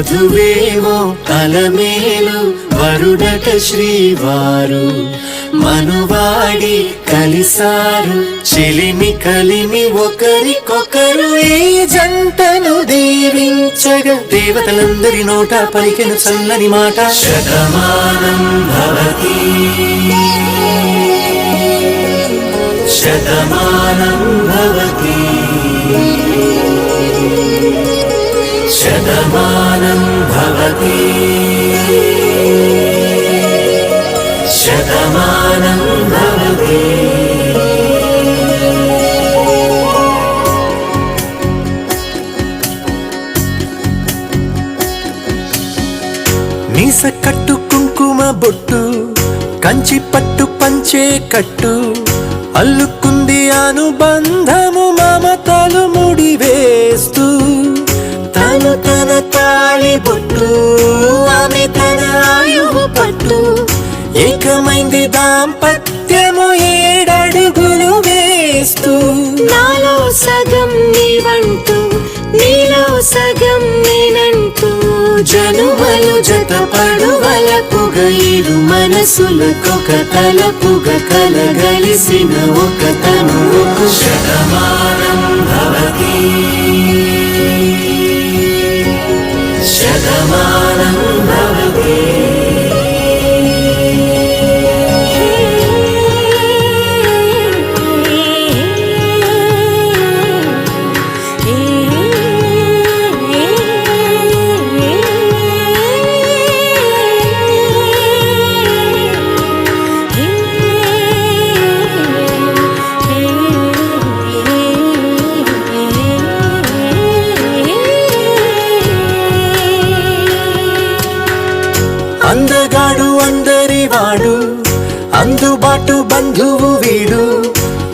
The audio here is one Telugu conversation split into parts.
వధువేవో అలమేలు వరుడట శ్రీవారు మనువాడి కలిసారు చెలిమి కలిమి ఒకరికొకరు ఈ జంటను దీవించగా దేవతలందరి నోట పలికెను చల్లని మాట శతమానం భవతి శతమానం భవతి శతమానం భవతి శతమానం భవతి మీస కట్టు కుంకుమ బొట్టు కంచి పట్టు పంచే కట్టు అల్లుకుంది అనుబంధము మమతలు ముడివేస్తూ తను తన తాళి బొట్టు ఆమె తన ఆయువు పట్టు ఏకమైంది దాంపత్యము 7 అడుగులు వేస్తూ నాలో సగం నీవంటూ నీలో సగం నేనంటూ జనుమలు జతపడువలపుగ ఇరు మనసులకొక తలపుగ కలగలిసిన ఒక తనువుకు శతమానం భవతి శతమానం భవతి అందగాడు అందరివాడు అందుబాటు బంధువు వీడు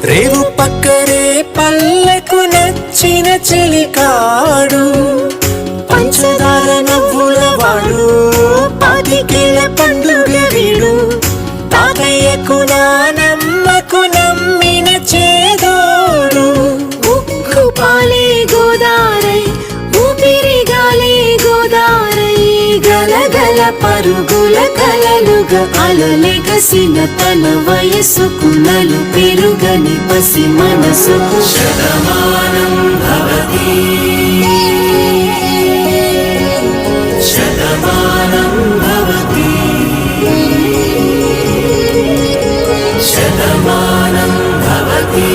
రేవు పక్కరే పల్లెకు నచ్చిన చెలికాడు పంచదార నవ్వుల వాడు 10 ఏళ్ల పండుగ వీడు తాతయ్యకు నానమ్మకు నమ్మిన చేదోడు ఉక్కు పాలే గోదారై ఊపిరి గాలే గోదారై గలగల పరుగుల కలలుగా అలలెగసిన తన వయసుకు నలు పెరుగని పసి మనసుకు శతమానం భవతి శతమానం భవతి శతమానం భవతి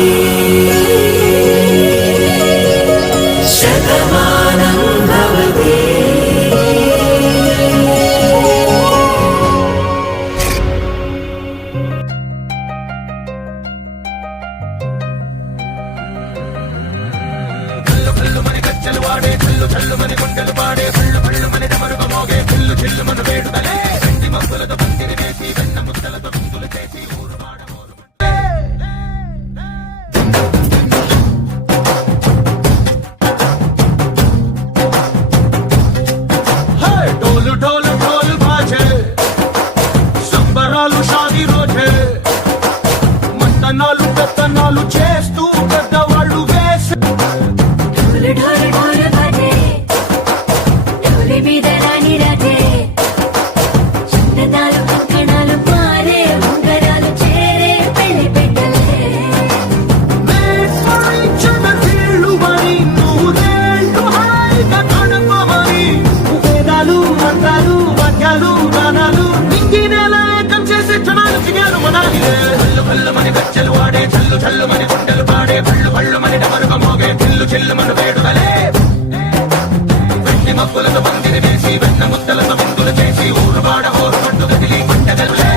శతమానం భవతి పెత్తనాలు చేస్తూ పెద్దవాళ్ళు వేసి మీద రాని రాజే చందనాలు కంకణాలు మారే ఉంగరాలు చేరే పెళ్లి పెట్టలే వేదాలు మంత్రాలు వాక్యాలు గానాలు ఇంగినేల ఏకం చేసే క్షణాలు చిగారు మనాలిలే కళ్ళు కళ్ళు మని గచ్చలు వాడే చల్లు చల్లు మని గుండెలు పాడే కళ్ళు కళ్ళు మని డమరుగ మోగే చిల్లు చిల్లు మన వేడుదలే వెండి మబ్బులతో పందిరి వేసి వెన్న ముద్దలతో విందులు చేసి ఊరువాడ ఊరు పట్టు గదిలి పంటగలులే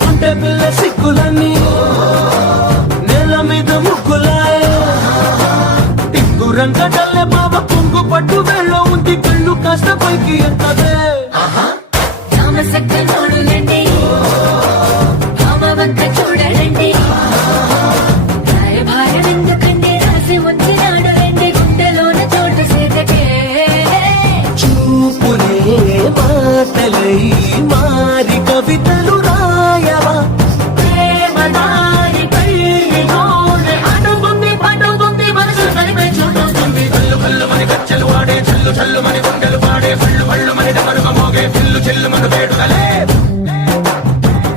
పుంటె పిల్ల సిక్కులన్నీ నేల మీద ముగ్గులాయ టింగురంగడల్లే బాబ కుంగు పట్టు వెళ్ళో ఉంది కళ్ళు కాస్త పైకి ఎత్తదే చల్లు మని గుండెలు పాడే పళ్ళు పళ్ళు మని డమరుగ మోగే చిల్లు చిల్లు మన వేడుకలే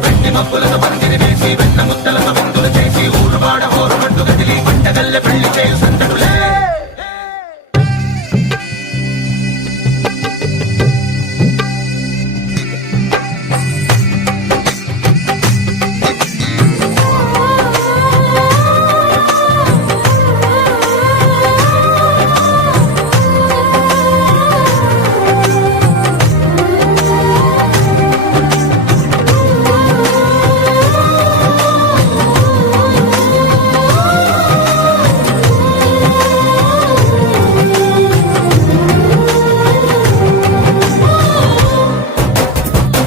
వెండి మబ్బులతో పందిరి వేసి వెన్న ముద్దలతో విందులు చేసి ఊరువాడ హోరుమంటూ గదిలి పంటగల్లె పెళ్లి చేయు సందడులే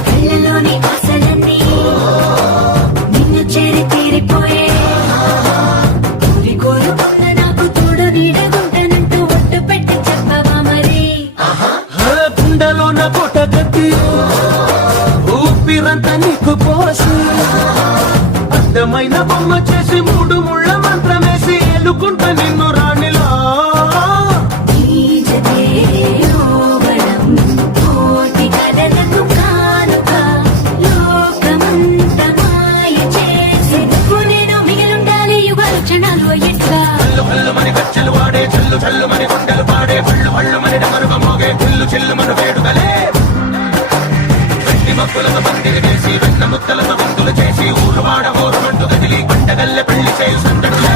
కళ్ళలోని ఆశలన్నీ నిన్ను చేరి తీరిపోయే కోరుకున్న నాకు తోడు నీడగుంటానంటూ ఒట్టు పెట్టి చెప్పవా మరి గుండెలోన పూట గట్టి ఊపిరంతా నీకు పోసి అడ్డమైన బొమ్మ చేసి మూడు ముళ్ళ మంత్రమేసి ఎలుకుంటా నిన్ను రాణిలా ఈ జతే యోగడం కోటి కథలకు కానుక లోకమంత మాయ చేసేందుకు నేను మిగిలుండాలి యుగాలు క్షణాలు ఎట్లా చల్లు పళ్ళు మని గచ్చలు వాడే చల్లు చల్లు మని గుండెలు పాడే పళ్ళు పళ్ళు మని డమరుగ మోగే చిల్లు చిల్లు మన వేడుకలే వెండి మబ్బులతో పందిరి వేసి వెన్న ముద్దలతో విందులు చేసి ఊరువాడ హోరుమంటూ గదిలి పంటగల్లె పెళ్లి చేయు సందడులే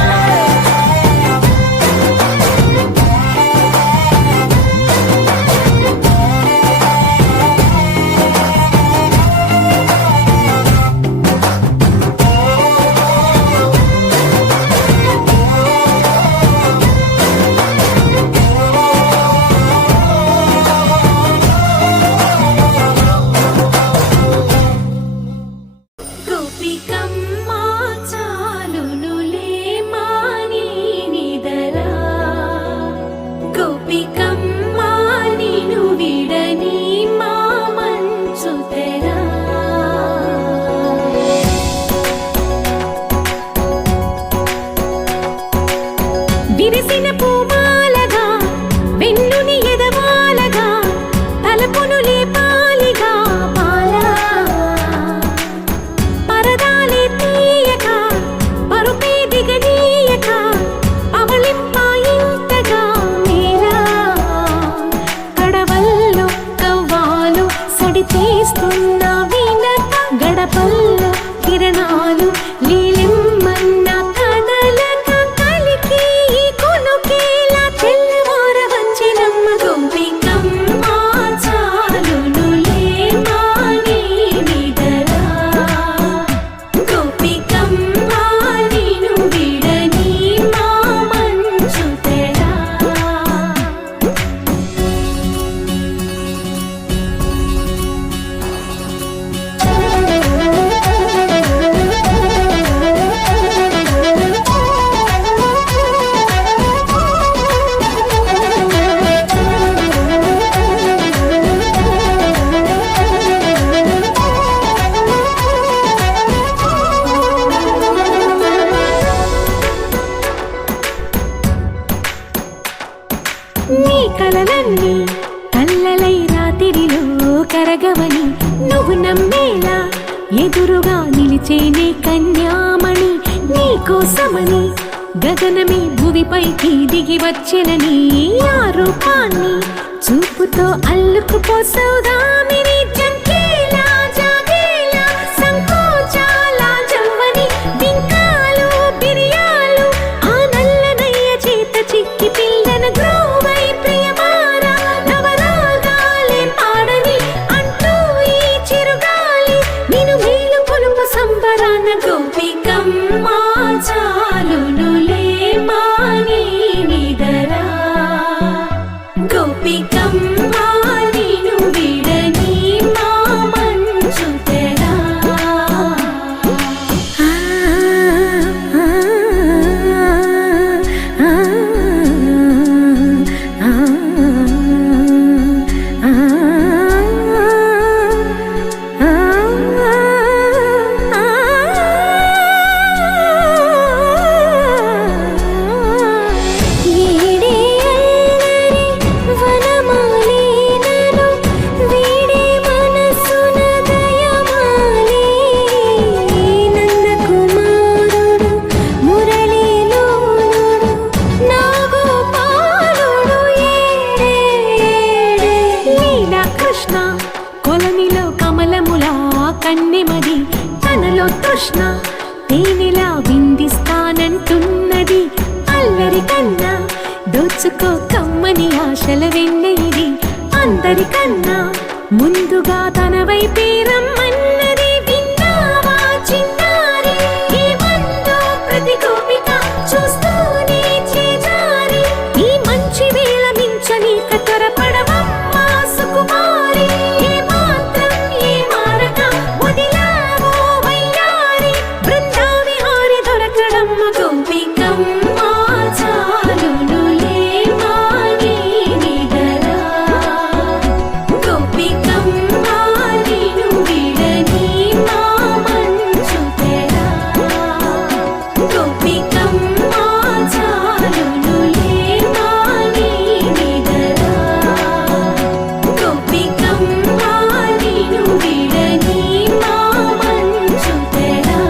గోపికమ్మ చాలునులే మాని నిదరా గోపికమ్మ నిను విడని మా మంచు తెరా విరిసిన పూమాలగా వెన్నుని ఎదవాలగా తలపును లేపాలిగా పాలా పరదాలే తీయక పరుపే దిగనీయక అవలింపాయింతగా మీరా కడవల్లో కవ్వాలు సడితేస్తున్న వినత గడపల్లో కిరణాలు లీలిమ్మన్న కదలక కలికి ఈ కొనుకేలా తెల్లవార వచ్చినమ్మ గోపికమ్మ చాలునులే మాని నిదరా గోపికమ్మ నిను విడని మా మంచు తెరా నీ కలలన్నీ కల్లలై రాత్రిలో కరగవని నువ్వు నమ్మేలా ఎదురుగా నిలిచేనే కన్యామణి నీ కోసమని గగనమే భువిపైకి దిగి వచ్చెనని ఆ రూపాన్ని చూపుతో అల్లుకుపోసౌదామిని జంకేలా జాగేలా సంకోచాల జవ్వని బింకాలు బిరియాలు ఆ నల్లనయ్య చేత చిక్కి పిల్లన గ్రోవై ప్రియమారా నవరాగాలే పాడని అంటూ ఈ చిరుగాలి నిన్ను మేలు కొలుపు సంబరాన గోపికమ్మ చాలునులే మాని నిదరా గోపికమ్మ నిను విడని మా మంచు తెరా పుచ్చుకో కమ్మని ఆశల వెన్నెయిది అందరికన్నా ముందుగా తన వైపే రమ్మన్నది విన్నావా చిన్నారి ఈ మందో ప్రతి గోపిక చూస్తూనే చేజారి ఈ మంచి వేళ మించని కతరపడవమ్మా సుకుమారి ఏ మాత్రం ఏ మారక వదిలావో వయ్యారి బృందావి హారి దొరకడమ్మ గోపికమ్మ చాలునులే మాని నిదరా గోపికమ్మ నిను విడని మా మంచు తెరా గోపికమ్మ చాలునులే మాని నిదరా గోపికమ్మ నిను విడని మా మంచు తెరా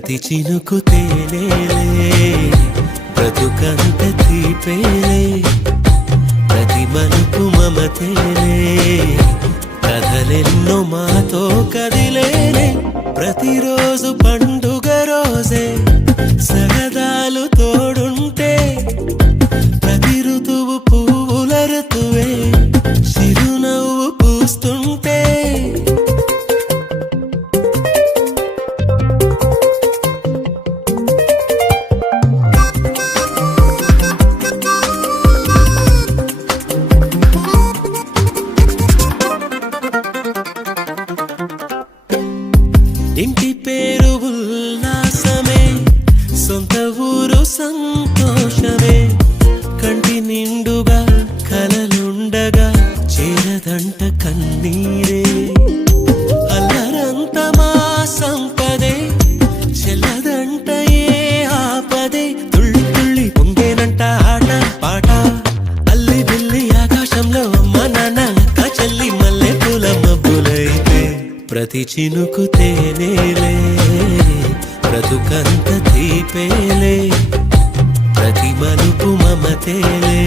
ప్రతి చినుకు తేనేలే బ్రతుకంత తీపేలే ప్రతి మలుపు మమతేలే కథలెన్నో మాతో కదిలేనే ప్రతిరోజు పండుగ రోజే సరదాలుతో పేరు ఉల్లాసమే, సొంత ఊరు సంతోషమే. కంటి నిండుగా కలలుండగా చేరదంట కన్నీరే. అల్లరంత మా సంపదే, చెల్లదంట ఏ ఆపదే. తుళ్ళి తుళ్ళి పొంగేనంట ఆట పాట, అల్లి బిల్లి ఆకాశంలో అమ్మ నాన్న అక్క చెల్లి మల్లె పూల మబ్బులైతే. ప్రతి చినుకు తేనేలే, బ్రతుకంత తీపేలే, ప్రతి మలుపు మమతేలే.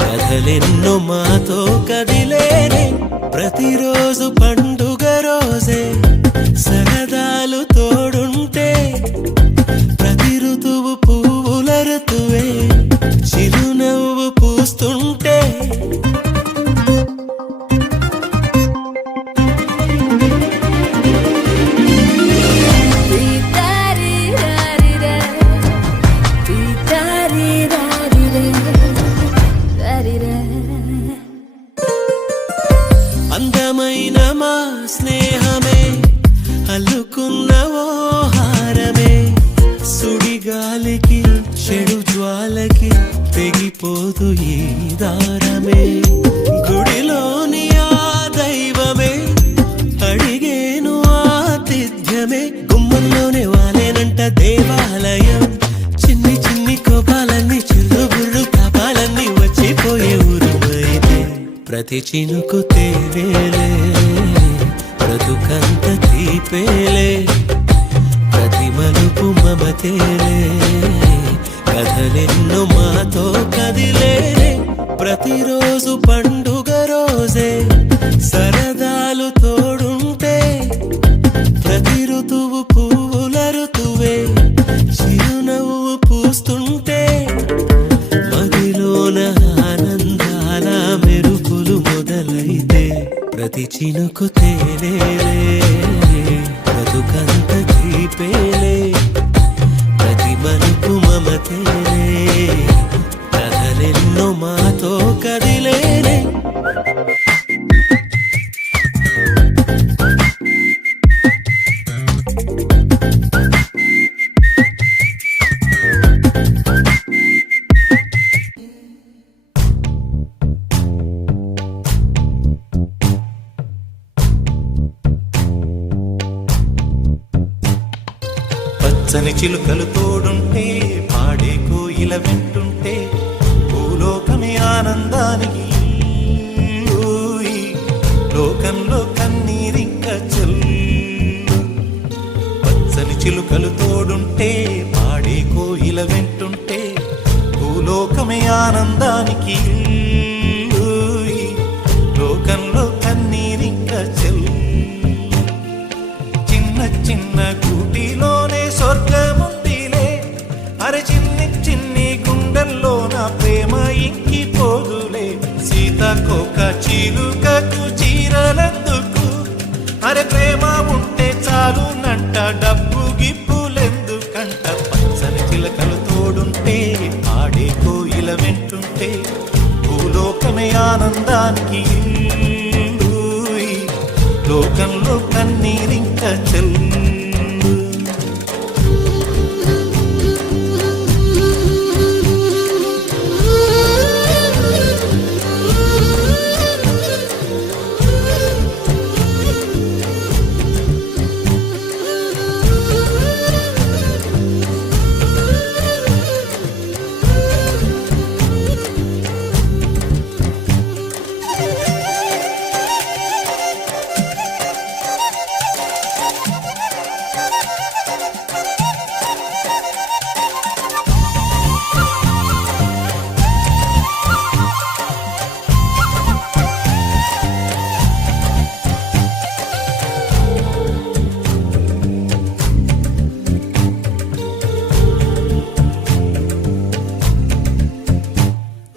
కథలెన్నో మాతో కదిలేనే, ప్రతిరోజు పండుగ రోజే. సరదాలు తోడుంటే, ప్రతి ఋతువు పువ్వుల ఋతువే. చిరునవ్వు పూస్తుంటే అందమైన మా స్నేహమే, అల్లుకున్న ఓ హారమే. సుడిగాలికి చెడు జ్వాలకి తెగిపోదు ఈ దారమే. గుడిలోని ఆ దైవమే అడిగేను ఆతిథ్యమే. గుమ్మంలోనే వాలేనంట దేవాలయం, చిన్ని చిన్ని కోపాలన్నీ చిల్లు బుర్రు తాపాలన్నీ వచ్చిపోయే ఊరుమైతే. ప్రతి చినుకు తేనేలే, బ్రతుకంత తీపేలే, ప్రతి మలుపు మమతేలే. కథలెన్నో మాతో కదిలేనే, ప్రతిరోజు పండుగ రోజే. సరదాలు తోడుంటే, ప్రతి ఋతువు పువ్వుల ఋతువే. చిరునవ్వు పూస్తుంటే, మదిలోన ఆనందాల మెరుపులు మొదలైతే. ప్రతి చినుకు తేనేలే, బ్రతుకంత తీపేలే, ప్రతి మలుపు మమతేలే. కథలెన్నో మాతో కదిలేనే. పచ్చని చిలుకలు తోడుంటే, పాడే కోయిల వింటుంటే, భూలోకమే ఆనందానికి ఊయి. లోకంలో కన్నీరింక చెల్లు. పచ్చని చిలుకలు తోడుంటే, పాడే కోయిల వింటుంటే, భూలోకమే ఆనందానికి ఊయి. లోకంలో కన్నీరింక చెల్లు. చిన్న చిన్న గూటిలోనే స్వర్గముందిలే. అరే చిన్ని చిన్ని గుండెల్లో నా ప్రేమ ఇంకిపోదులే. సీతాకోక చిలుకకు చీరలెందుకు, అరే ప్రేమ ఉంటే చాలునంట, డబ్బు గిప్పులెందుకంట. పచ్చని చిలకలు తోడుంటే, ఆడే కోయిల వింటుంటే, భూలోకమే ఆనందానికి ఊయి. లోకంలో కన్నీరింక చెల్లు.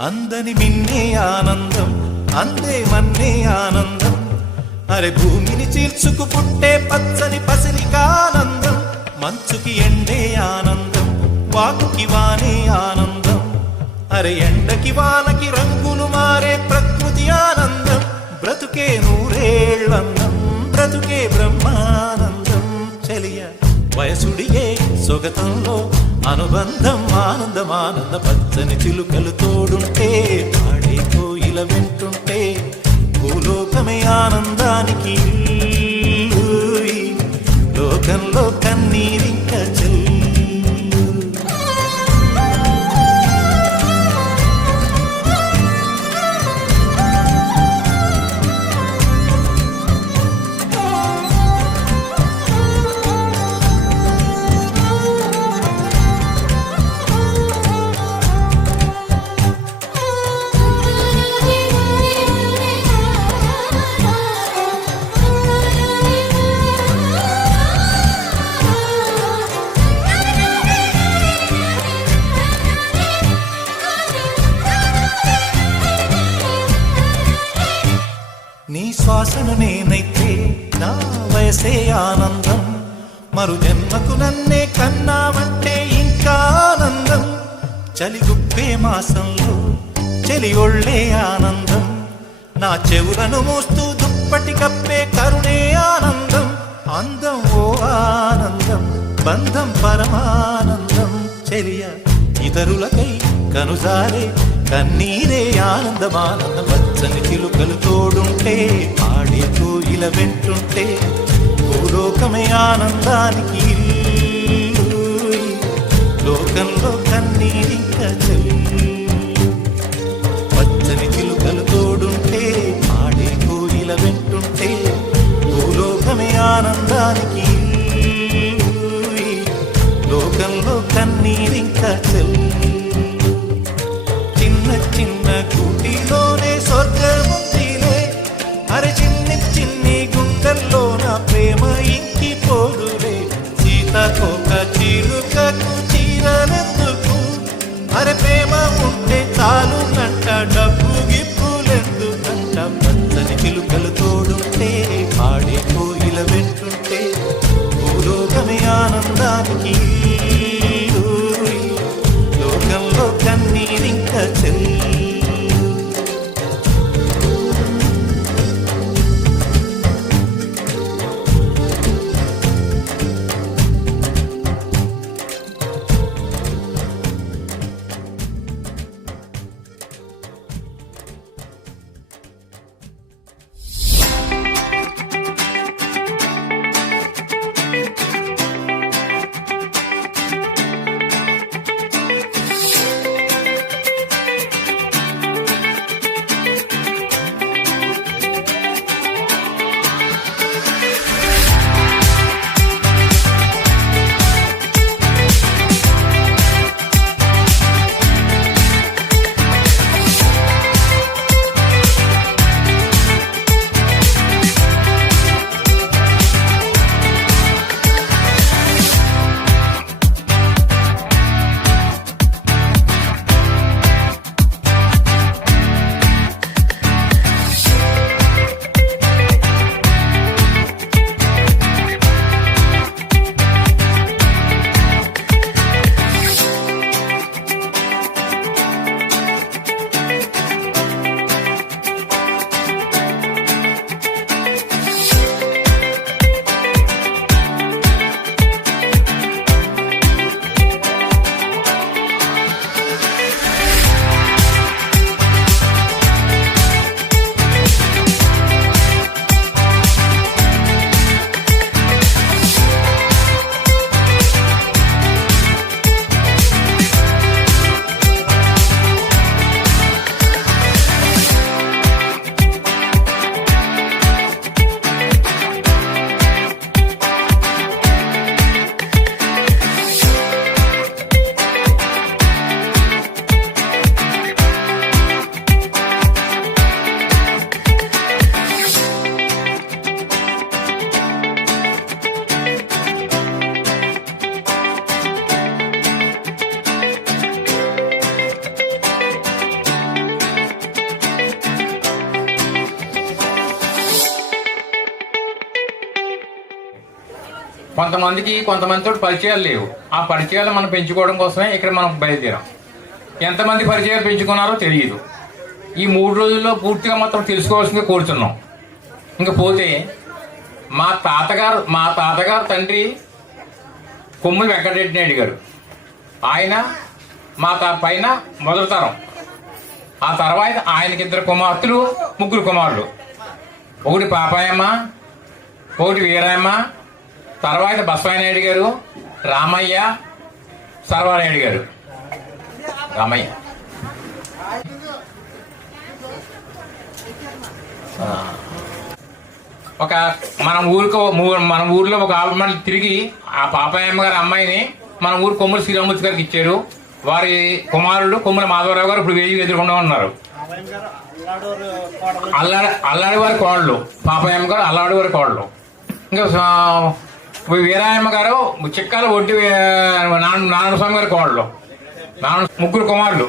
అందని మిన్నే ఆనందం, అందే మన్నే ఆనందం. అరే భూమిని చీల్చుకు పుట్టే పచ్చని పసిలికానందం. మంచుకి ఎండే ఆనందం, వాకుకి వానే ఆనందం. అరే ఎండకి వానకి రంగులు మారే ప్రకృతి ఆనందం. బ్రతుకే నూరేళ్ళందం, బ్రతుకే బ్రహ్మానందం. చెలియ వయసుడియే సొగతంలో అనుబంధం ఆనందమానంద పచ్చని చిలుకలు తోడుంటే పాడే కోయిల వింటుంటే భూలోకమే ఆనందానికి ఇల్లు. లోకంలో కన్నీరింక చెల్లు. నీ శ్వాసను నేనైతే నా వయసే ఆనందం. మరు జన్మకు నన్నే కన్నావంటే ఇంకా ఆనందం. చలిగుప్పే మాసంలో చెలి ఒళ్ళే ఆనందం. నా చెవులను మోస్తూ దుప్పటి కప్పే కరుణే ఆనందం. అందం ఓ ఆనందం, బంధం పరమానందం. చెలియ ఇతరులకై కనుజారే కన్నీరే ఆనందమానంద పచ్చని చిలుకలు తోడుంటే పాడే కోయిల వెంటుంటే భూలోకమే ఆనందానికి ఇల్లు. లోకంలో కన్నీరింక చెల్లు. పచ్చని చిలుకలు తోడుంటే పాడే కోయిల వెంటుంటే భూలోకమే ఆనందానికి ఇల్లు. లోకంలో కన్నీరింక చెల్లు. చిన్న కూటిలోనే స్వర్గముందిలే. అరే చిన్ని చిన్ని గుండెల్లోన ప్రేమ ఇంకిపోదులే. సీతకోక చిలుకకు చీరలెందుకు? అరే ప్రేమ ఉంటే చాలునంట, డబ్బు గిప్పులెందుకంట. పచ్చని చిలుకలు తోడుంటే పాడే కోయిల వెంటుంటే భూలోకమే ఆనందానికి ఇల్లు. లోకంలో కన్నీరింక చెల్లు. కొంతమందితో పరిచయాలు లేవు. ఆ పరిచయాలు మనం పెంచుకోవడం కోసమే ఇక్కడ మనం బయలుదేరాం. ఎంతమంది పరిచయాలు పెంచుకున్నారో తెలియదు. ఈ 3 రోజుల్లో పూర్తిగా మాత్రం తెలుసుకోవాల్సిందిగా కోరుతున్నాం. ఇంకా పోతే మా తాతగారు తండ్రి కొమ్ముల వెంకటరెడ్డి నాయుడు గారు. ఆయన మా పైన మొదటి తరం. ఆ తర్వాత ఆయనకి 2 కుమార్తెలు, 3 కుమారులు. ఒకటి పాపాయమ్మ, ఒకటి వీరాయమ్మ, తర్వాత బసవనాయుడు గారు, రామయ్య, సర్వానాయుడు గారు. రామయ్య ఒక మన ఊర్లో ఒక ఆవిడ తిరిగి ఆ పాపాయమ్మ గారి అమ్మాయిని మన ఊరు కొమ్ముల శ్రీరామూర్తి గారికి ఇచ్చారు. వారి కుమారుడు కొమ్ముల మాధవరావు గారు ఇప్పుడు వేదిక ఎదుర్కొంటూ ఉన్నారు. అల్లాడి వారి కోడలు పాపాయమ్మ గారు, అల్లాడి వారి కోడలు. ఇంకా వీరాయమ్మ గారు చిక్కాల ఒడ్డి నారాయణస్వామి గారి కోడలు. 3 కుమారులు.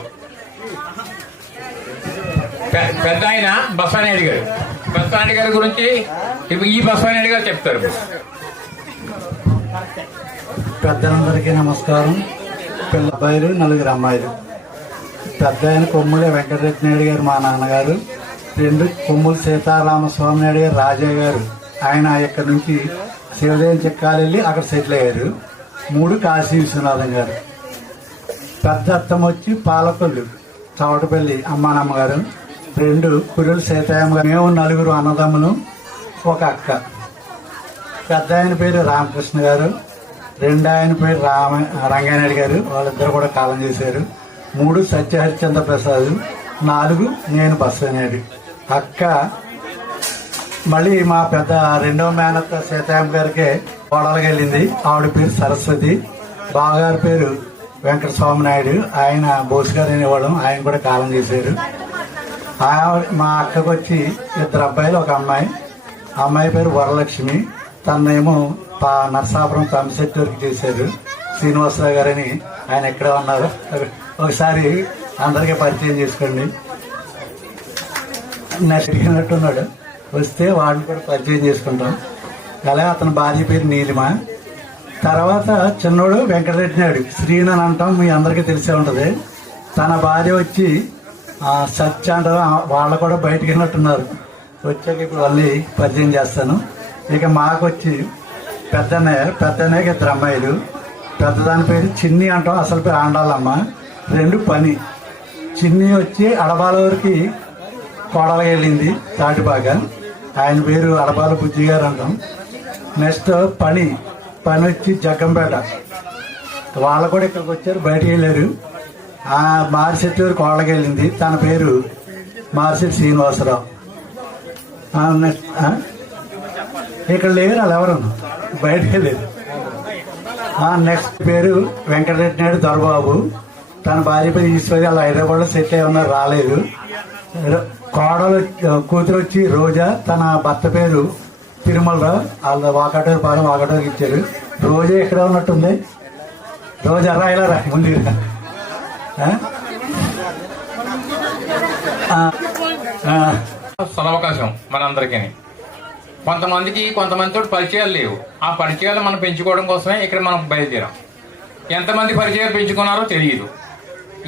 పెద్ద ఆయన బసవనాయుడు గారు. బసవనాయుడు గారి గురించి ఈ బసవనాయుడు గారు చెప్తారు. పెద్దలందరికీ నమస్కారం. పిల్ల అబ్బాయిలు, 4 అమ్మాయిలు. పెద్ద ఆయన కొమ్ముల వెంకటరెడ్డి నాయుడు గారు మా నాన్నగారు. 2 కొమ్ముల సీతారామస్వామి నాయుడు గారు రాజయ్య గారు. ఆయన ఇక్కడ నుంచి శివదేవం చిక్కాలు వెళ్ళి అక్కడ సెటిల్ అయ్యారు. 3 కాశీ విశ్వనాథం గారు. పెద్ద అత్తమ్మ వచ్చి పాలకొల్లు చవటపల్లి అమ్మానమ్మ గారు. 2 కుర్రెల సీతాయమ్మ గారు. మేము 4 అన్నదమ్ములు, 1 అక్క. పెద్ద ఆయన పేరు రామకృష్ణ గారు. 2 ఆయన పేరు రంగానాయుడు గారు. వాళ్ళిద్దరు కూడా కాలం చేశారు. 3 సత్యహరిచంద్ర ప్రసాద్. 4 నేను బసవనాయుడు. అక్క మళ్ళీ మా పెద్ద 2వ మేనత్త సీతాయమ్మ గారికి కోడలుగా వెళ్ళింది. ఆవిడ పేరు సరస్వతి. బావగారి పేరు వెంకట స్వామి నాయుడు. ఆయన బోస్ గారు అనేవాళ్ళం. ఆయన కూడా కాలం చేశారు. మా అక్కకు వచ్చి 2 అబ్బాయిలు, 1 అమ్మాయి. అమ్మాయి పేరు వరలక్ష్మి. తనేమో నరసాపురం తమ్మిశెట్టి వరకు చేశారు. శ్రీనివాసరావు గారని ఆయన ఎక్కడ ఉన్నారు, ఒకసారి అందరికీ పరిచయం చేసుకోండి. నచ్చినట్టున్నాడు, వస్తే వాళ్ళని కూడా పరిచయం చేసుకుంటాం. అలాగే అతని భార్య పేరు నీలిమ. తర్వాత చిన్నోడు వెంకటరెడ్డి నాయుడు, శ్రీను అని అంటాం, మీ అందరికీ తెలిసే ఉంటుంది. తన భార్య వచ్చి సత్య అంటారు. వాళ్ళు కూడా బయటకు వెళ్ళినట్టున్నారు. వచ్చాక ఇప్పుడు మళ్ళీ పరిచయం చేస్తాను. ఇక మాకు వచ్చి పెద్దన్నయ్యకి 2 అమ్మాయిలు. పెద్దదాని పేరు చిన్ని అంటాం, అసలు పేరు ఆండాలమ్మ. 2 పని. చిన్ని వచ్చి అడబాలూరికి కోడలుగా వెళ్ళింది, తాటిబాగా. ఆయన పేరు అడబాల బుజ్జి గారు అంటాం. నెక్స్ట్ పని వచ్చి జగ్గంపేట. వాళ్ళు కూడా ఇక్కడికి వచ్చారు, బయటకు వెళ్ళారు. మార్చెట్టి వారికి కోడలుగా వెళ్ళింది. తన పేరు మార్చెట్టి శ్రీనివాసరావు. నెక్స్ట్ ఇక్కడ లేరు, వాళ్ళు ఎవరు బయటకు వెళ్ళారు. నెక్స్ట్ పేరు వెంకటరెడ్డి నాయుడు దొరబాబు. తన భార్య పేరు ఈశ్వరి. వాళ్ళు హైదరాబాద్లో సెటిల్ అయి ఉన్నారు, రాలేదు. కూతురు వచ్చి రోజా. తన భర్త పేరు తిరుమలరావు. వాళ్ళ వాకటూరు పాలెం వాకటూరుకి ఇచ్చారు. రోజా ఎక్కడ ఉన్నట్టుంది. రోజా రాయలరా ముందు సదవకాశం మనందరికీ. కొంతమందితో పరిచయాలు లేవు. ఆ పరిచయాలు మనం పెంచుకోవడం కోసమే ఇక్కడ మనం బయలుదేరాం. ఎంతమంది పరిచయాలు పెంచుకున్నారో తెలియదు.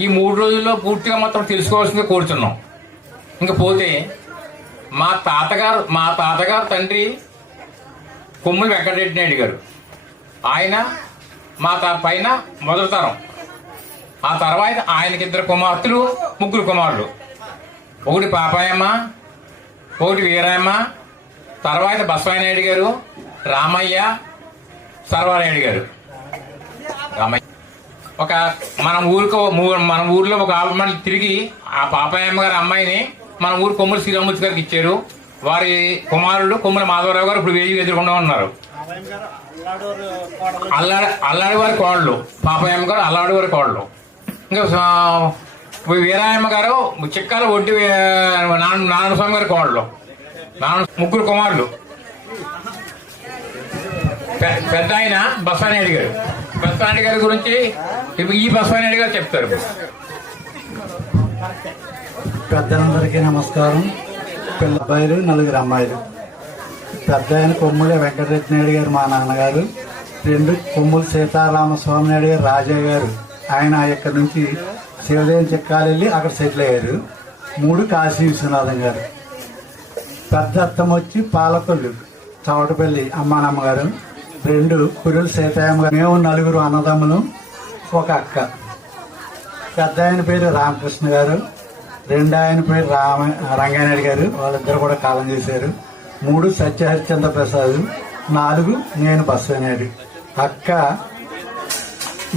ఈ 3 రోజుల్లో పూర్తిగా మొత్తం తెలుసుకోవాల్సిందిగా కోరుతున్నాం. ఇంకా పోతే మా తాతగారు తండ్రి కొమ్ముల వెంకటరెడ్డి నాయుడు గారు. ఆయన మా పైన మొదటి తరం. ఆ తర్వాత ఆయనకి 2 కుమార్తెలు, 3 కుమారులు. ఒకటి పాపాయమ్మ, ఒకటి వీరాయమ్మ, తర్వాత బసవనాయుడు గారు, రామయ్య, సర్వానాయుడు గారు. రామయ్య మన ఊర్లో ఒక ఆవిడ తిరిగి ఆ పాపాయమ్మ గారి అమ్మాయిని మన ఊరు కొమ్ముల శ్రీరామూర్తి గారికి ఇచ్చారు. వారి కుమారుడు కొమ్ముల మాధవరావు గారు ఇప్పుడు వేదిక ఎదుర్కొంటూ ఉన్నారు. అల్లాడి వారి కోడలు పాపాయమ్మ గారు, అల్లాడి వారి కోడలు. ఇంకా వీరాయమ్మ గారు చిక్కాల ఒడ్డి నారాయణస్వామి గారి కోడలు. 3 కుమారులు. పెద్ద ఆయన బసవనాయుడు గారు. బసవనాయుడు గారి గురించి ఈ బసవనాయుడు గారు చెప్తారు. పెద్దలందరికీ నమస్కారం. పిల్ల అబ్బాయిలు, 4 అమ్మాయిలు. పెద్ద ఆయన కొమ్ముల వెంకటరెడ్డి నాయుడు గారు మా నాన్నగారు. 2 కొమ్ముల సీతారామస్వామి నాయుడు గారు రాజయ్య గారు. ఆయన ఇక్కడ నుంచి శివదేవం చిక్కాలు వెళ్ళి అక్కడ సెటిల్ అయ్యారు. 3 కాశీ విశ్వనాథం గారు. పెద్ద అత్తమ్మ వచ్చి పాలకొల్లు చవటపల్లి అమ్మానమ్మ గారు. రెండు కురుల సీతారామ గారు. మేము నలుగురు అన్నదమ్ములు, ఒక అక్క. పెద్ద ఆయన పేరు రామకృష్ణ గారు, రెండు ఆయన పేరు రంగానాయుడు గారు, వాళ్ళిద్దరు కూడా కాలం చేశారు. 3 సత్యహరిచంద్ర ప్రసాద్, 4 నేను బస్వనాయుడు. అక్క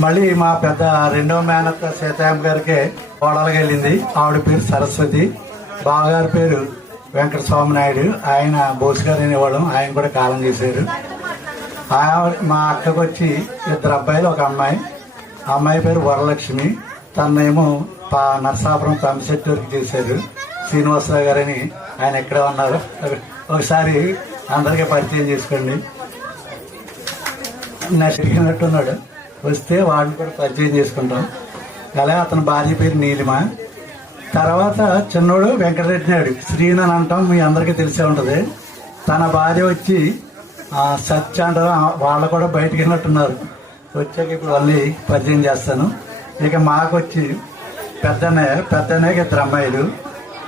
మళ్ళీ మా పెద్ద రెండవ మేనత్త సీతారామ గారికి కోడలుగా వెళ్ళింది. ఆవిడ పేరు సరస్వతి. బావగారి పేరు వెంకట స్వామినాయుడు, ఆయన బోస్ గారు అనేవాళ్ళం, ఆయన కూడా కాలం చేశారు. మా అక్కకు వచ్చి 2 అబ్బాయిలు, ఒక అమ్మాయి. అమ్మాయి పేరు వరలక్ష్మి, తనేమో నరసాపురం తమ్మిశెట్టి వరకు చేశారు. శ్రీనివాసరావు గారని ఆయన ఎక్కడ ఉన్నారు, ఒకసారి అందరికీ పరిచయం చేసుకోండి. నచ్చినట్టున్నాడు, వస్తే వాడిని కూడా పరిచయం చేసుకుంటాం. అలాగే అతని భార్య పేరు నీలిమ. తర్వాత చిన్నోడు వెంకటరెడ్డి నాయుడు, శ్రీన్ అని అంటాం, మీ అందరికీ తెలిసే ఉంటుంది. తన భార్య వచ్చి సత్య అంటారు, వాళ్ళు కూడా బయటికి వెళ్ళినట్టున్నారు. వచ్చాక ఇప్పుడు వాళ్ళని పరిచయం చేస్తాను. ఇక మాకు వచ్చి పెద్దన్నయ్యకి 2 అమ్మాయిలు.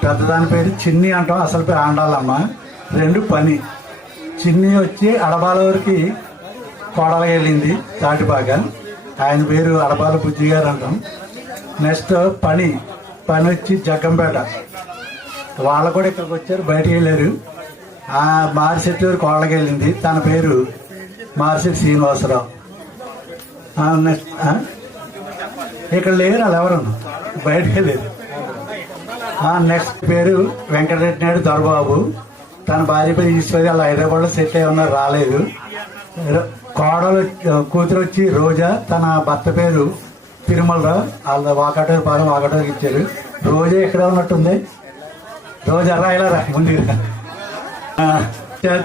పెద్దదాని పేరు చిన్ని అంటాం, అసలు పేరు ఆండాలమ్మ. 2 పని. చిన్ని వచ్చి అడబాలవరికి కోడలుగా వెళ్ళింది, తాటిపాక. ఆయన పేరు అడబాల బుజ్జి గారు అంటాం. నెక్స్ట్ పని వచ్చి జగ్గంపేట, వాళ్ళు కూడా ఇక్కడికి వచ్చారు, బయటికి వెళ్ళారు. మారిశెట్టి వారి కోడలుగా వెళ్ళింది, తన పేరు మారిశెట్టి శ్రీనివాసరావు. నెక్స్ట్ ఇక్కడ లేరు, వాళ్ళు ఎవరు బయటికి వెళ్ళారు. నెక్స్ట్ పేరు వెంకటరెడ్డి నాయుడు దొరబాబు, తన భార్య పేరు ఈశ్వరి. వాళ్ళు హైదరాబాద్లో సెట్ అయి ఉన్నారు, రాలేదు. కోడలు కూతురు వచ్చి రోజా, తన భర్త పేరు తిరుమలరావు. వాళ్ళ వాకటూరు పాలెం వాకటూరుకి ఇచ్చారు. రోజా ఎక్కడ ఉన్నట్టుంది, రోజా రాయలరా ముందుగా.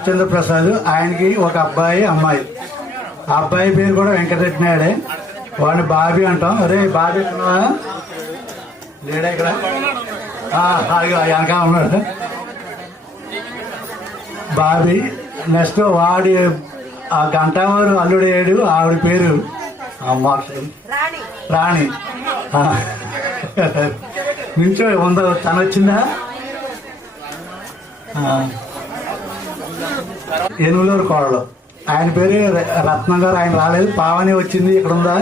చంద్రప్రసాద్, ఆయనకి ఒక అబ్బాయి, అమ్మాయి. ఆ అబ్బాయి పేరు కూడా వెంకటరెడ్డి నాయుడే, వాడిని బాబీ అంటాం. అరే బాబీ ఎక్కడా లేడా ఇక్కడ, వెనక ఉన్నాడు బాబీ. నెక్స్ట్ వాడి గంటవారు అల్లుడు ఏడు, ఆవిడ పేరు రాణి. నుంచో ఉందా, తను వచ్చిందా? ఎనుగులూరు కోడలు, ఆయన పేరు రత్నం గారు, ఆయన రాలేదు. పావని వచ్చింది, ఇక్కడ ఉందా?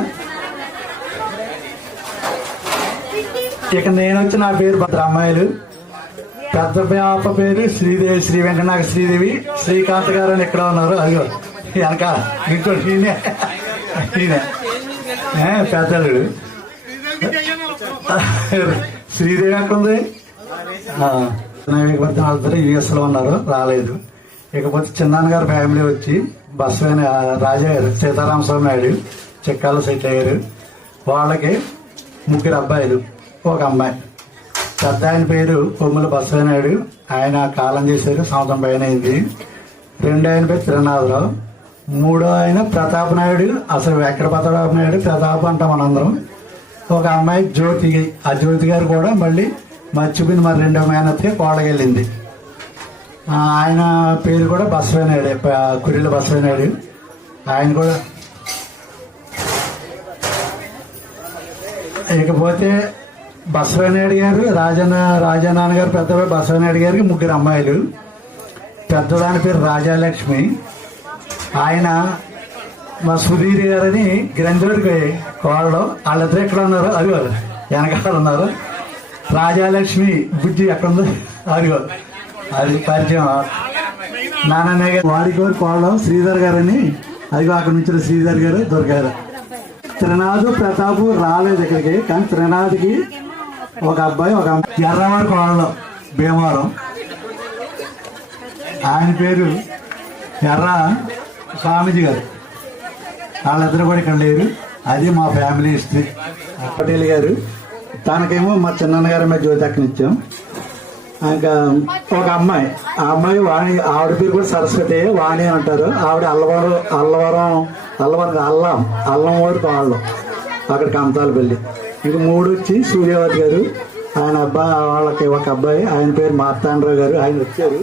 ఇక నేను వచ్చి, నా పేరు అమ్మాయిలు. పెద్ద పాప పేరు శ్రీదేవి, శ్రీ వెంకటనాగ శ్రీదేవి. శ్రీకాంత్ గారు అని ఎక్కడ ఉన్నారు, అదిగో వెనక ఇంకోటి ఈయన పెద్దలుడు. శ్రీదేవి ఎక్కడ ఉంది? వాళ్ళిద్దరు యుఎస్ లో ఉన్నారు, రాలేదు. ఇకపోతే చిన్నాన్న గారి ఫ్యామిలీ వచ్చి బస్వైన రాజా గారు, సీతారామస్వామి నాయుడు చెక్కాలో సెటిల్ అయ్యారు. వాళ్ళకి 3 అబ్బాయిలు, ఒక అమ్మాయి. పెద్ద ఆయన పేరు కొమ్ముల బస్వనాయుడు, ఆయన కాలం చేశారు, సంవత్సరం పైన అయింది. 2 ఆయన పేరు త్రినాథరావు. 3 ఆయన ప్రతాప్ నాయుడు, అసలు ఎక్కడ ప్రతాప్ నాయుడు, ప్రతాప్ అంటాం మనందరం. ఒక అమ్మాయి జ్యోతి. ఆ జ్యోతి గారు కూడా మళ్ళీ మర్చిపోయింది, మరి 2వ మేనత్తే కోడగెళ్ళింది. ఆయన పేరు కూడా బస్వనాయుడే, కురిల బస్వనాయుడు. ఆయన కూడా. ఇకపోతే బస్వనాయుడు గారు, రాజానాన్న గారు పెద్ద బస్వనాయుడు గారికి 3 అమ్మాయిలు. పెద్దదాని పేరు రాజాలక్ష్మి. ఆయన మా సుధీర్ గారని గ్రంథుడికి కోడలు. వాళ్ళిద్దరు ఎక్కడ ఉన్నారు, అదిగో వెనకాల ఉన్నారు. రాజాలక్ష్మి బుజ్జి ఎక్కడ ఉంది, అదిగో అది పరిచయం. నాన్నయ్య గారు వాడి గారు కోడలు శ్రీధర్ గారని, అదిగో అక్కడ నుంచి శ్రీధర్ గారు దొరికారు. త్రినాథ్ ప్రతాప్ రాలేదు ఇక్కడికి, కానీ త్రినాథ్కి ఒక అబ్బాయి, ఒక అమ్మాయి. ఎర్రవారి కోడలు భీమవరం, ఆయన పేరు ఎర్ర స్వామీజీ గారు. వాళ్ళిద్దరు కూడా ఇక్కడ లేరు. అది మా ఫ్యామిలీ హిస్టరీ. పటేల్ గారు, తనకేమో మా చిన్నగారి మీద జ్యోతి అక్కనిచ్చాం. ఇంకా ఒక అమ్మాయి, ఆ అమ్మాయి వాణి, ఆవిడ పేరు కూడా సరస్వతి, వాణి అంటారు. ఆవిడ అల్లం వారి వాళ్ళు అక్కడ కంతాలపల్లి. ఇంక 3 వచ్చి సూర్యవతి గారు, ఆయన వాళ్ళకి ఒక అబ్బాయి, ఆయన పేరు మార్తాండరావు గారు. ఆయన వచ్చారు,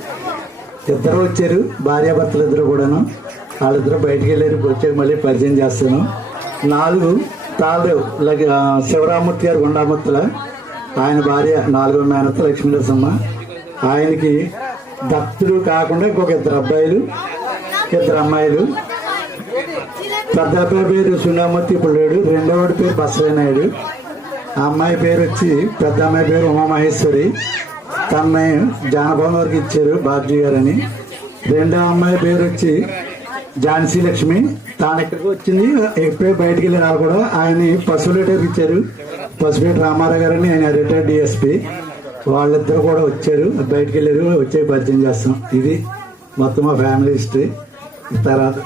2 వచ్చారు, భార్యాభర్తలు 2 కూడాను. వాళ్ళిద్దరు బయటికి వెళ్ళారు, వచ్చారు, మళ్ళీ పరిచయం చేస్తాను. 4 తాళదేవ్ శివరామూర్తి గారు గుండామూర్తుల, ఆయన భార్య 4వ మేనత్త లక్ష్మీనరసమ్మ. ఆయనకి దత్తులు కాకుండా ఇంకొక 2 అబ్బాయిలు, 2 అమ్మాయిలు. పెద్ద అబ్బాయి పేరు సునామూర్తి ఇప్పుడు లేడు. రెండోవాడి పేరు బసవయ్య నాయుడు. ఆ అమ్మాయి పేరు వచ్చి పెద్ద అమ్మాయి పేరు ఉమామహేశ్వరి. తనని జానపదం వరకు ఇచ్చారు బాబ్జీ గారని. రెండో అమ్మాయి పేరు వచ్చి ఝాన్సీ లక్ష్మి. తాను ఇక్కడికి వచ్చింది ఎప్పుడే బయటికి వెళ్ళి రారు కూడా. ఆయన్ని పశువులేటకి ఇచ్చారు. పశుపేట రామారావు గారని, ఆయన రిటైర్డ్ డిఎస్పీ. వాళ్ళిద్దరు కూడా వచ్చారు, బయటికి వెళ్ళారు. వచ్చే పరిచయం చేస్తాం. ఇది మొత్తం మా ఫ్యామిలీ హిస్టరీ. తర్వాత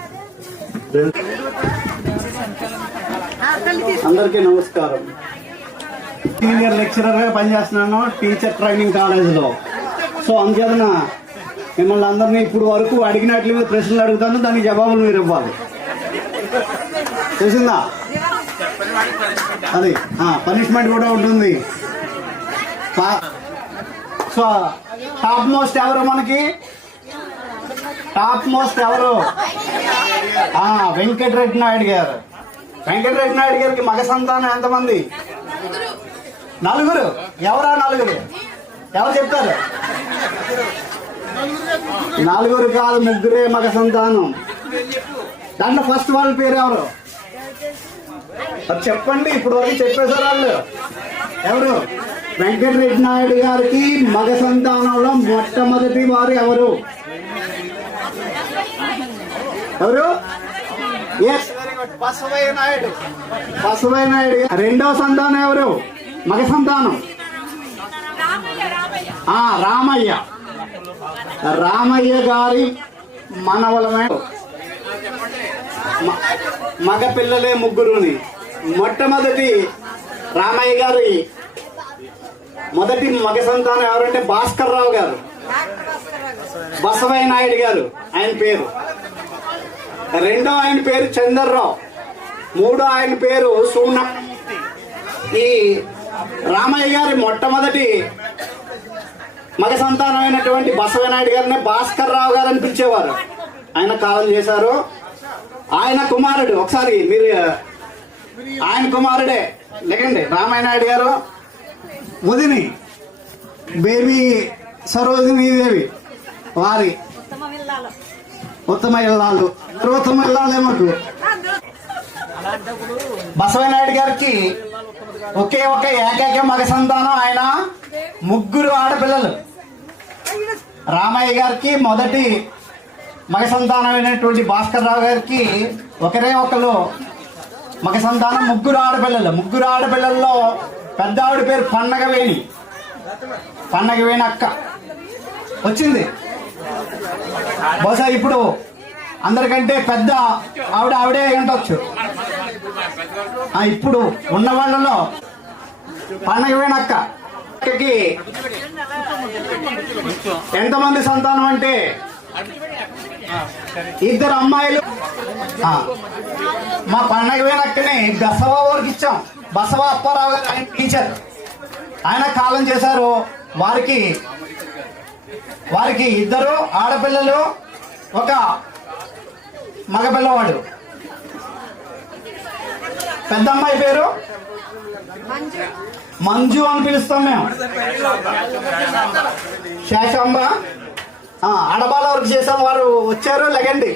అందరికీ నమస్కారం. సీనియర్ లెక్చరర్ గా పనిచేస్తున్నాను టీచర్ ట్రైనింగ్ కాలేజీలో. సో అందుచేతన మిమ్మల్ని అందరినీ ఇప్పుడు వరకు అడిగినట్లు ప్రశ్నలు అడుగుతాను, దానికి జవాబులు మీరు ఇవ్వాలి. తెలిసిందా? అది పనిష్మెంట్ కూడా ఉంటుంది. సో టాప్ మోస్ట్ ఎవరు మనకి? టాప్ మోస్ట్ ఎవరు? వెంకటరెడ్డి నాయుడు గారు. వెంకటరెడ్డి నాయుడు గారికి మగ సంతానం ఎంతమంది? 4. ఎవరా 4? ఎవరు చెప్తారు? 4 కాదు, 3 మగ సంతానం. దాంట్లో ఫస్ట్ వాళ్ళ పేరు ఎవరు? చెప్పండి. ఇప్పుడు వరకు చెప్పేశారు వాళ్ళు. ఎవరు? వెంకటరెడ్డి నాయుడు గారికి మగ సంతానంలో మొట్టమొదటి వారు ఎవరు? ఎవరు? బసవయ్య నాయుడు. బసవయ్య నాయుడు. రెండవ సంతానం ఎవరు? మగ సంతానం రామయ్య. రామయ్య గారి మనవలమే. మగ పిల్లలే 3. మొట్టమొదటి రామయ్య గారి మొదటి మగ సంతానం ఎవరంటే భాస్కర్ రావు గారు. బసవయ్య నాయుడు గారు ఆయన పేరు. రెండో ఆయన పేరు చంద్రరావు. మూడో ఆయన పేరు సూనామూర్తి. ఈ రామయ్య గారి మొట్టమొదటి మగ సంతానమైనటువంటి బసవయ్య నాయుడు గారిని భాస్కర్ రావు గారు అని పిలిచేవారు. ఆయన కాలం చేశారు. ఆయన కుమారుడు, ఒకసారి మీరు ఆయన కుమారుడే లేకండి, రామయ్య నాయుడు గారు ముదిని బేబీ సరోజినీ దేవి వారి ఉత్తమ ఇల్లాలు. ఉత్తమ ఇల్లాలే మాకు. బసవయ్య నాయుడు గారికి ఒకే ఒక ఏకైక మగ సంతానం. ఆయన 3 ఆడపిల్లలు. రామయ్య గారికి మొదటి మగ సంతానమైనటువంటి భాస్కర్ రావు గారికి ఒకరే ఒకరు మగ సంతానం. 3 ఆడపిల్లలు. 3 ఆడపిల్లల్లో పెద్ద ఆవిడ పేరు పన్నగవేణి. పన్నగవేణి అక్క వచ్చింది. బహుశా ఇప్పుడు అందరికంటే పెద్ద ఆవిడే ఉండొచ్చు. ఇప్పుడు ఉన్న వాళ్ళలో పన్నగవేణి అక్కకి ఎంతమంది సంతానం అంటే 2 అమ్మాయిలు. మా పన్నగవేణి అక్కని బసవ ఊరికి ఇచ్చాం. బసవ అప్పారావు గారు ఆయన టీచర్. ఆయన కాలం చేశారు. వారికి 2 ఆడపిల్లలు, ఒక మగపిల్లవాడు. పెద్ద అమ్మాయి పేరు మంజు అని పిలుస్తాం మేము. శేషాంబ. ఆడబాల వరకు చేసాం. వారు వచ్చారు లేకండి.